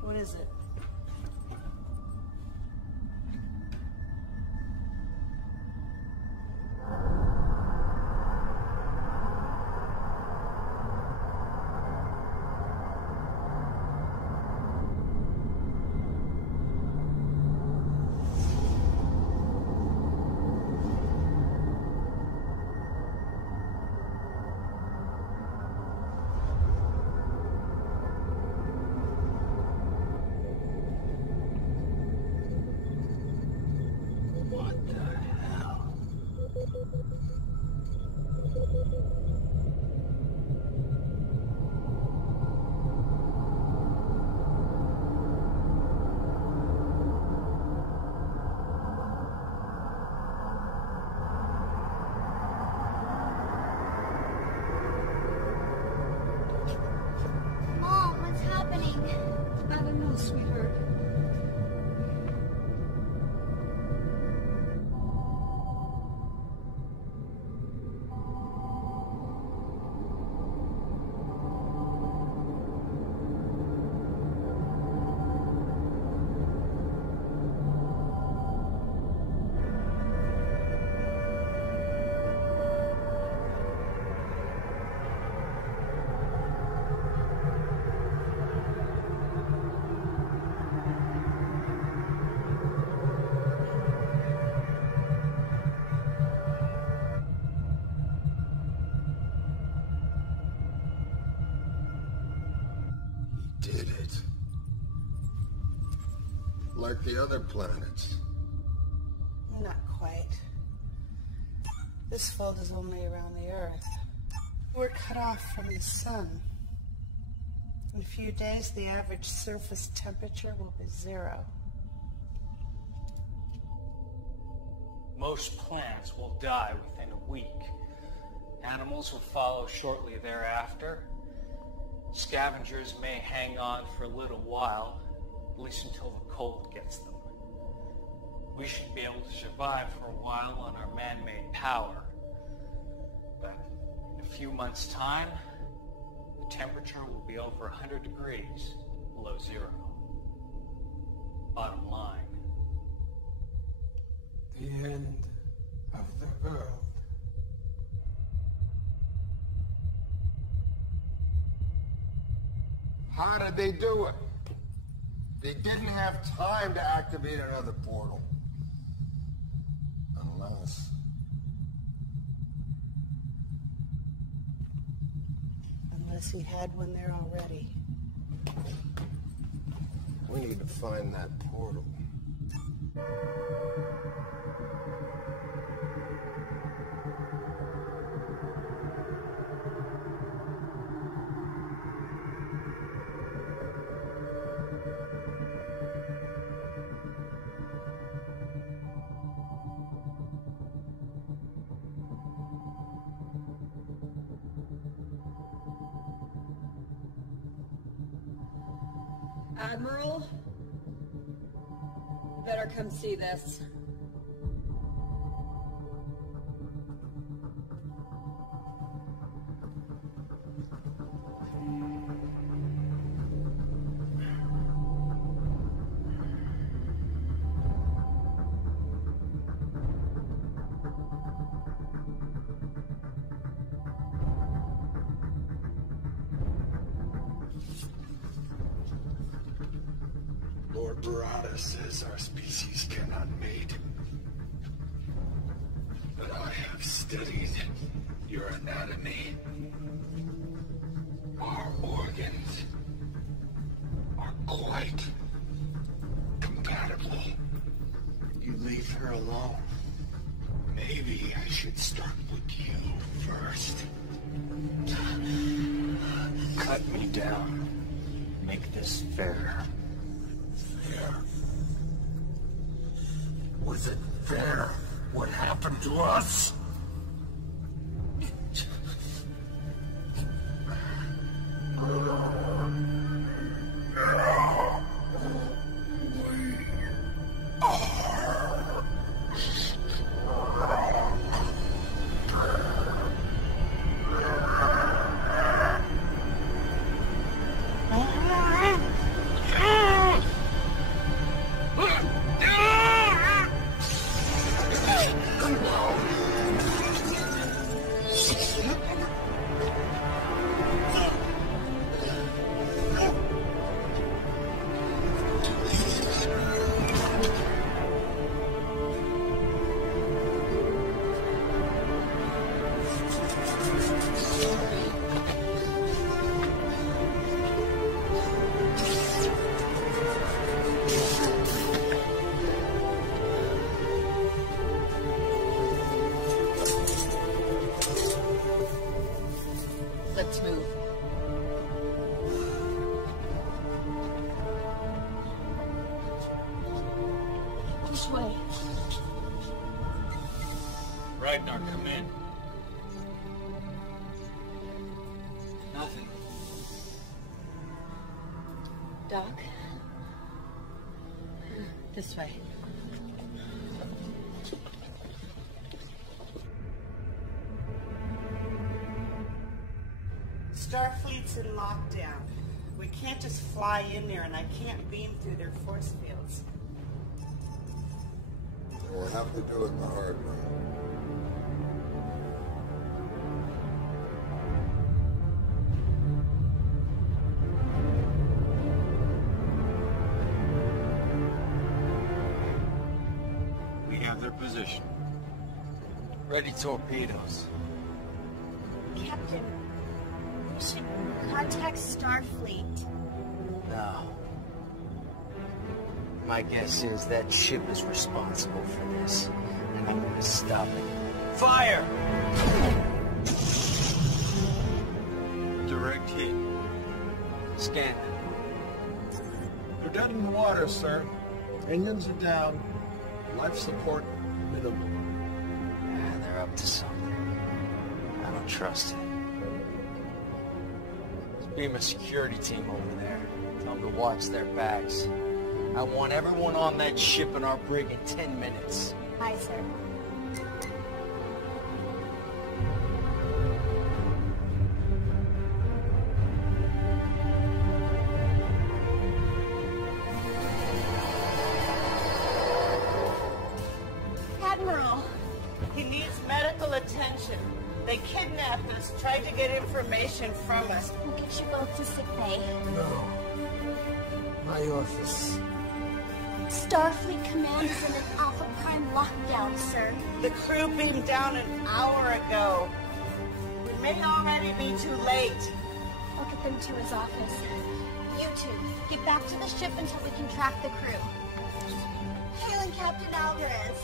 What is it? What the hell? Mom, what's happening? I don't know, sweetheart. Did it. Like the other planets. Not quite. This fault is only around the Earth. We're cut off from the sun. In a few days, the average surface temperature will be 0. Most plants will die within a week. Animals will follow shortly thereafter. Scavengers may hang on for a little while, at least until the cold gets them. We should be able to survive for a while on our man-made power. But in a few months' time, the temperature will be over 100 degrees below 0. Bottom line. The end of the world. How did they do it? They didn't have time to activate another portal. Unless he had one there already. We need to find that portal. Admiral? You better come see this. Lord Barada says our species cannot mate. But I have studied your anatomy. Our organs are quite compatible. You leave her alone. Maybe I should start with you first. Cut me down. Make this fair. Fair? Was it fair what happened to us? Let's move. This way. Ragnar, come in. Nothing. Doc? This way. Starfleet's in lockdown. We can't just fly in there, and I can't beam through their force fields. We'll have to do it the hard way. We have their position. Ready torpedoes. Captain, we should contact Starfleet. No. My guess is that ship is responsible for this, and I'm gonna stop it. Fire! Direct hit. Scan. They're dead in the water, sir. Engines are down. Life support minimal. Yeah, they're up to something. I don't trust it. Let's beam a security team over there. Tell them to watch their backs. I want everyone on that ship and our brig in 10 minutes. Aye, sir. medical attention. They kidnapped us, tried to get information from us. We'll get you both to sick bay. No. My office. Starfleet Command is in an Alpha Prime lockdown, sir. The crew beamed down an hour ago. We may already be too late. I'll get them to his office. You two, get back to the ship until we can track the crew. Hailing Captain Alvarez.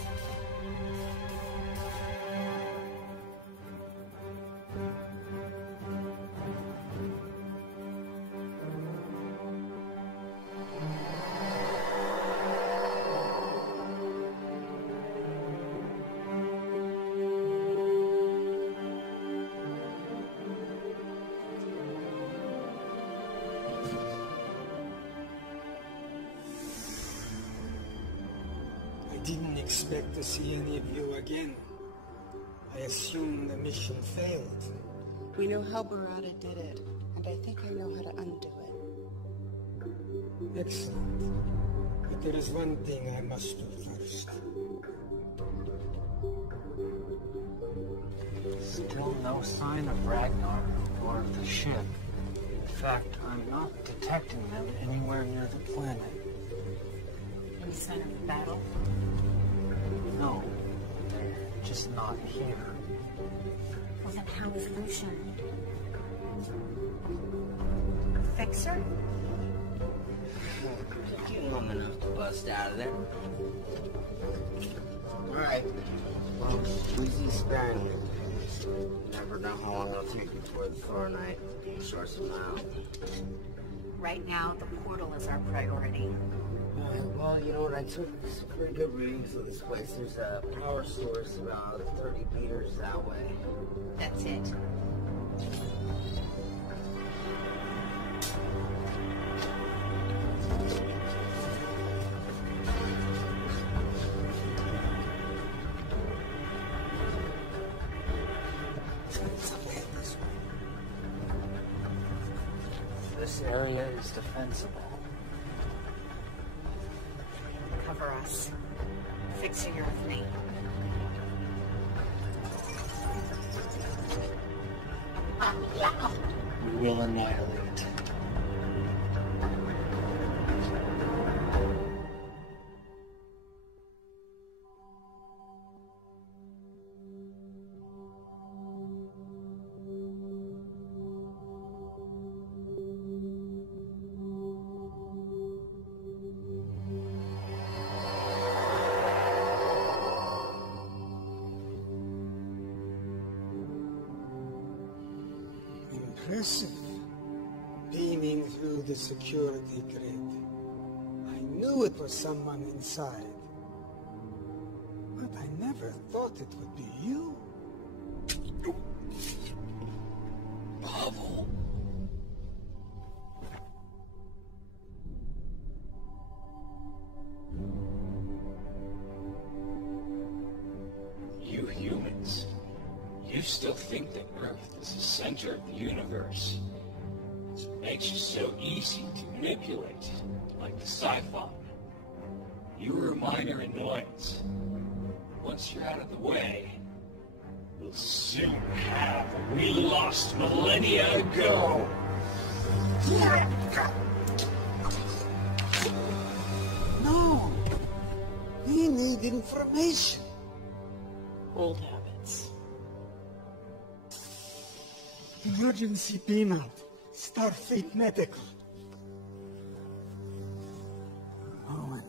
I didn't expect to see any of you again. I assumed the mission failed. We know how Barada did it, and I think I know how to undo it. Excellent. But there is one thing I must do first. Still no sign of Ragnar or of the ship. In fact, I'm not detecting them anywhere near the planet. Any sign of battle? No, they're just not here. Well, then how is Lucian? Fixer? You're long enough to bust out of there. Alright. Well, use these sparingly. You never know how long it'll take before the Thoronite sorts them out. Right now, the portal is our priority. Well, you know what? I took some pretty good readings of this place. There's a power source about 30 meters that way. That's it. This area is defensible. Cover us. Fixer, you're with me. We will annihilate it. Impressive. Beaming through the security grid. I knew it was someone inside. But I never thought it would be you. Pavel. You humans. You still think that Earth is the center of the universe. It makes you so easy to manipulate, like the Siphon. You were a minor annoyance. Once you're out of the way, we'll soon have what we lost millennia ago. No! We need information. Old habits. Emergency beam out. Starfleet Medical. Owen.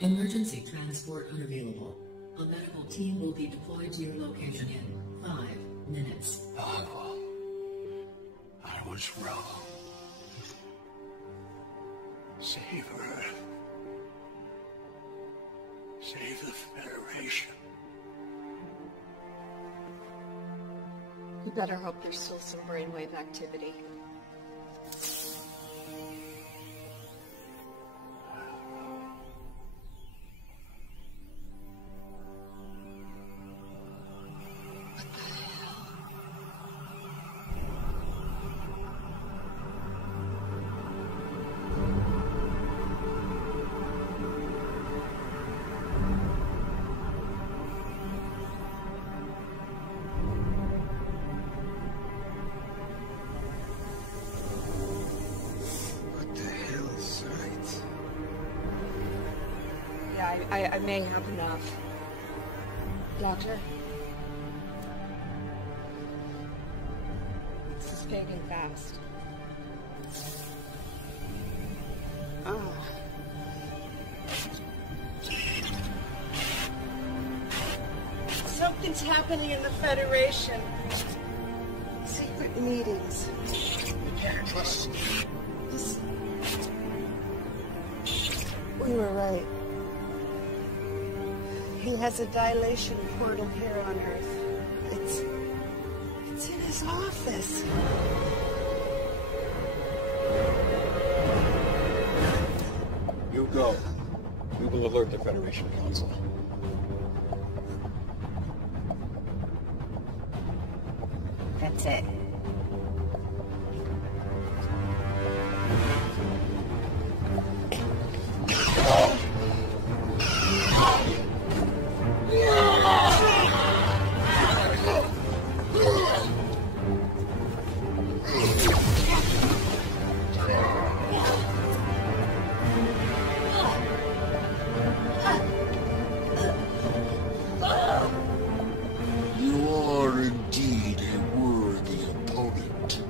Emergency transport unavailable. A medical team will be deployed to your location in 5 minutes. Pavel, I was wrong. Save Earth. Save the Federation. You better hope there's still some brainwave activity. I may have enough. Doctor? This is fading fast. Something's happening in the Federation. Secret meetings. You can't trust me. We were right. He has a dilation portal here on Earth. It's in his office. You go. We will alert the Federation Council. That's it. You are indeed a worthy opponent.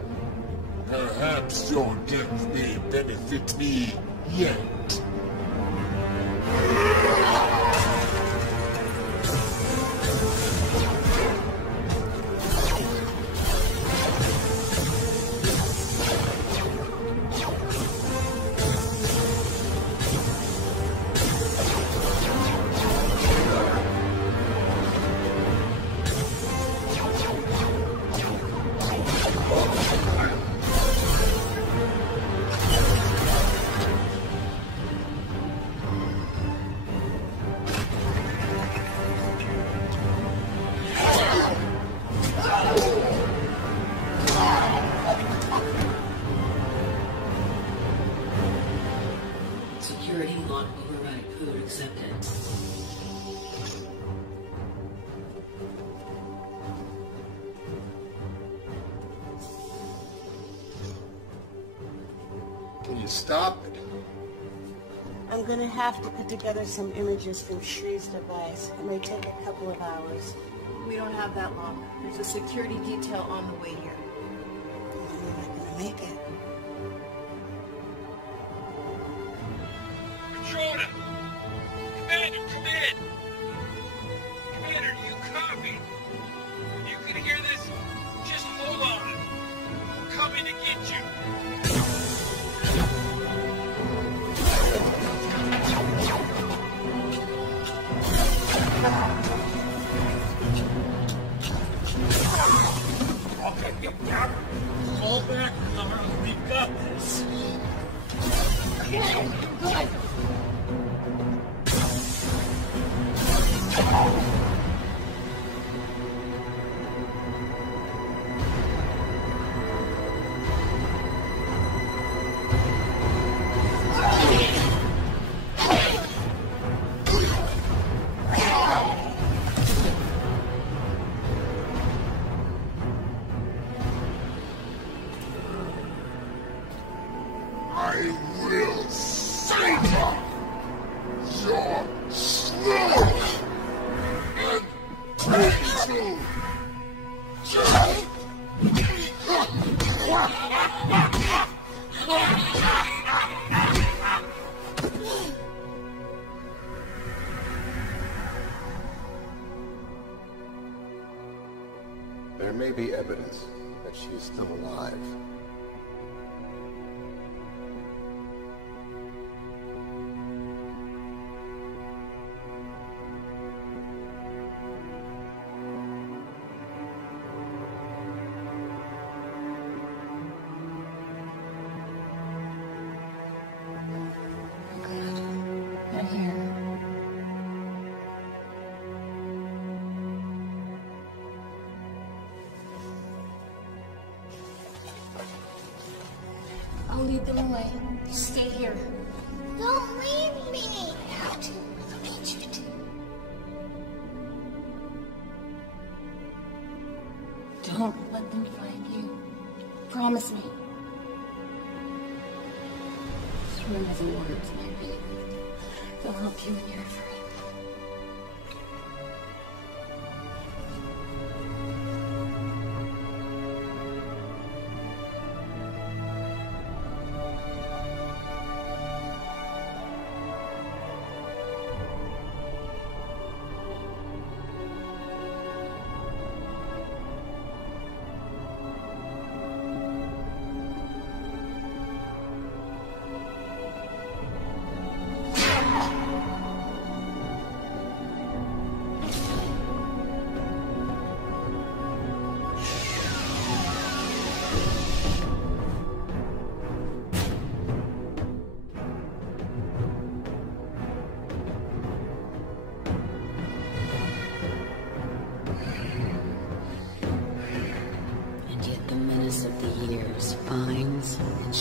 Perhaps your death may benefit me yet. Security lock override code accepted. Can you stop it? I'm gonna have to put together some images from Shree's device. It may take a couple of hours. We don't have that long. There's a security detail on the way here. I'm not gonna make it. Patrona! Commander, come in! Commander, do you copy? You can hear this? Just hold on. We're coming to get you. Okay, get down. Fall back, Connor. We've got this. Good. I will savor your slow and painful There may be evidence that she is still alive. I'm here. I'll lead them away. You stay here. Don't leave me! I have to. I need you to. Don't let them find you. Promise me. This room has words, maybe. They'll help you in your effort.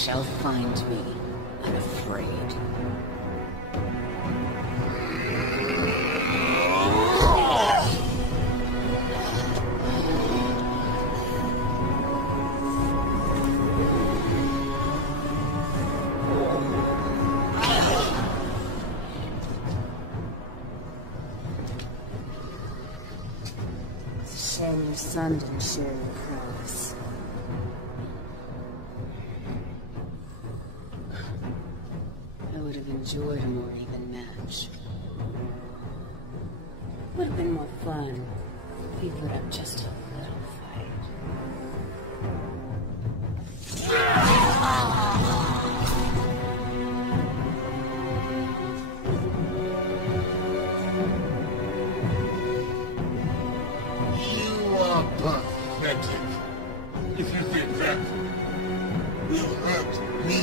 shall find me unafraid. Shame your son didn't share your prowess. I would have enjoyed a more even match. Would have been more fun if he put up just a little fight. Pathetic. If you think that will hurt me.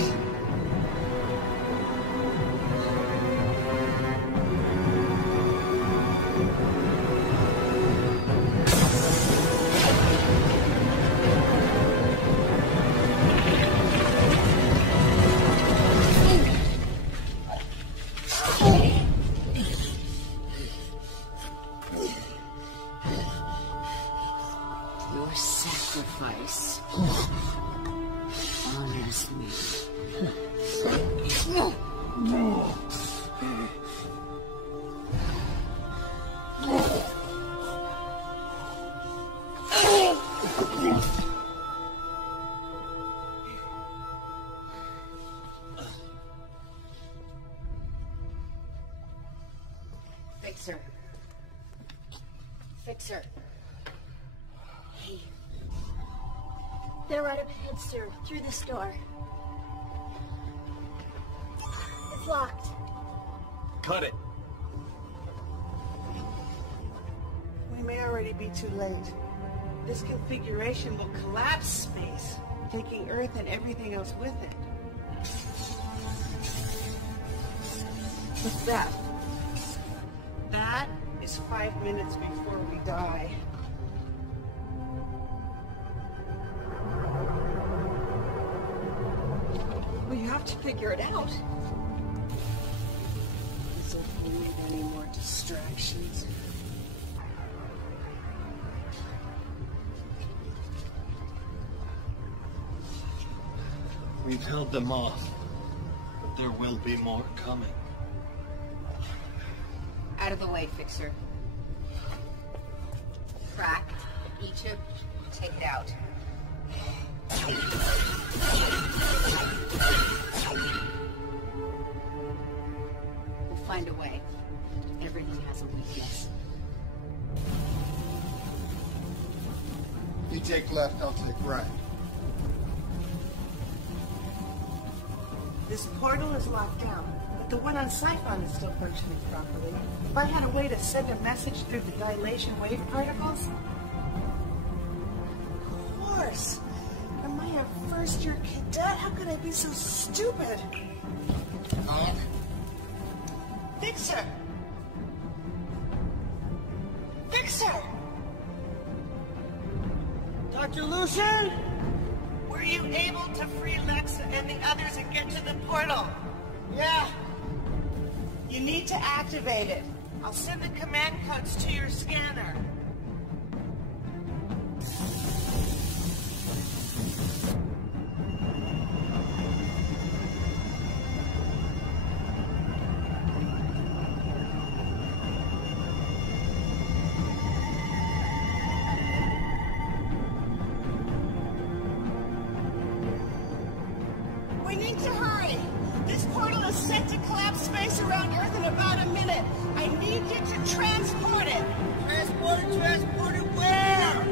Your sacrifice honors me. Fixer. Fixer. Hey. They're right up ahead, sir. Through this door. It's locked. Cut it. We may already be too late. This configuration will collapse space, taking Earth and everything else with it. What's that? That is 5 minutes before we die. We have to figure it out. Is there any more distractions? We've held them off, but there will be more coming. Out of the way, Fixer. Crack, Egypt, take it out. We'll find a way. Everything has a weakness. You take left, I'll take right. This portal is locked down, but the one on Siphon is still functioning properly. If I had a way to send a message through the dilation wave particles... Of course! Am I a first-year cadet? How could I be so stupid? Fixer! Fixer! Dr. Lucian? Were you able to free Lexa and the others and get to the portal? Yeah. You need to activate it. I'll send the command codes to your scanner. We need to hurry. This portal is set to collapse space around Earth in about a minute. I need you to transport it. Transport it where?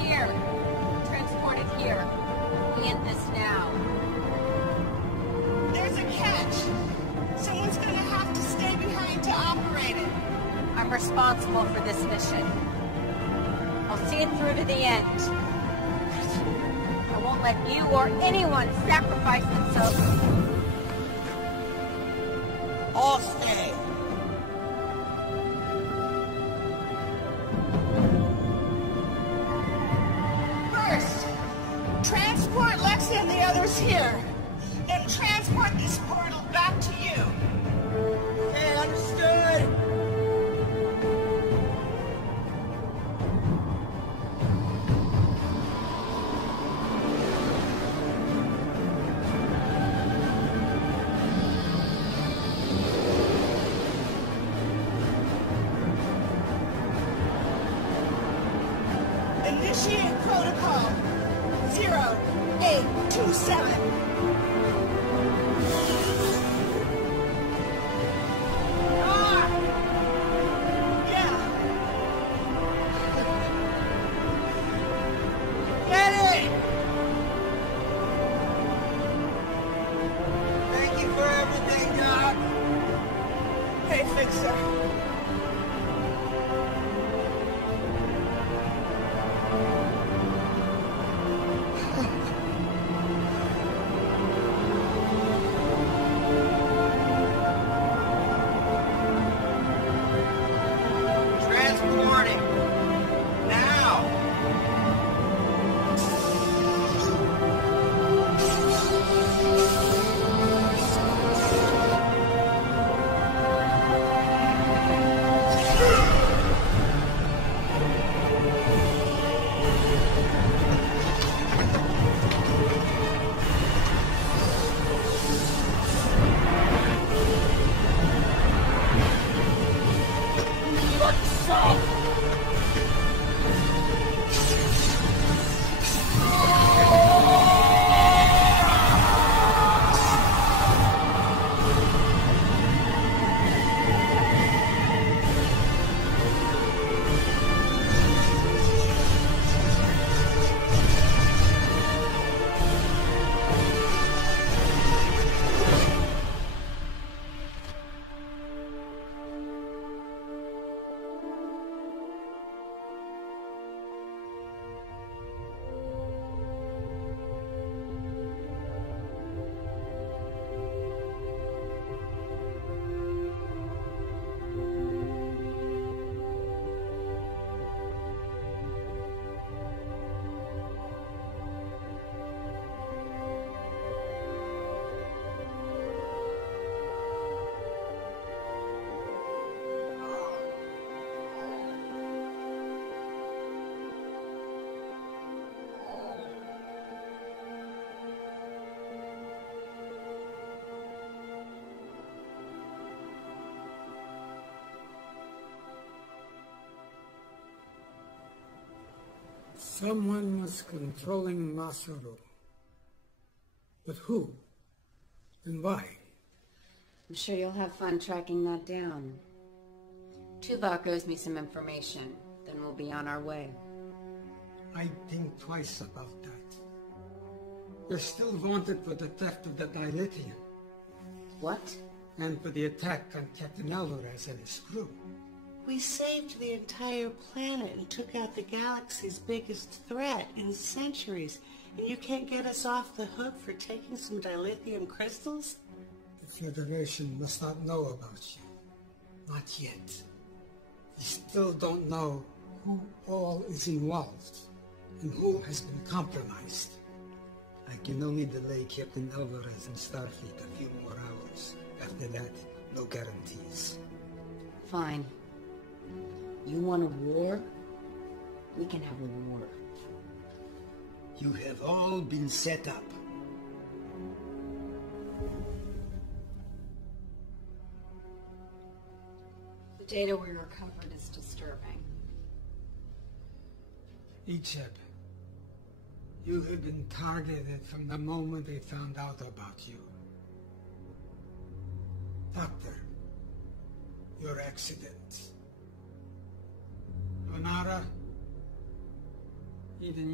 Here. Transport it here. We end this now. There's a catch. Someone's gonna have to stay behind to operate it. I'm responsible for this mission. I'll see it through to the end. I won't let you or anyone sacrifice themselves. I'll stay. First, transport Lexa and the others powers here and transport this portal back to you. Okay, understood. Initiate protocol 0827. Transporting. Now. Someone was controlling Masaru. But who? And why? I'm sure you'll have fun tracking that down. Tuvok owes me some information, then we'll be on our way. I'd think twice about that. You're still wanted for the theft of the dilithium. What? And for the attack on Captain Alvarez and his crew. We saved the entire planet and took out the galaxy's biggest threat in centuries. And you can't get us off the hook for taking some dilithium crystals? The Federation must not know about you. Not yet. We still don't know who all is involved and who has been compromised. I can only delay Captain Alvarez and Starfleet a few more hours. After that, no guarantees. Fine. You want a war? We can have a war. You have all been set up. The data we recovered is disturbing. Icheb, you have been targeted from the moment they found out about you. Doctor, your accident. Onara, even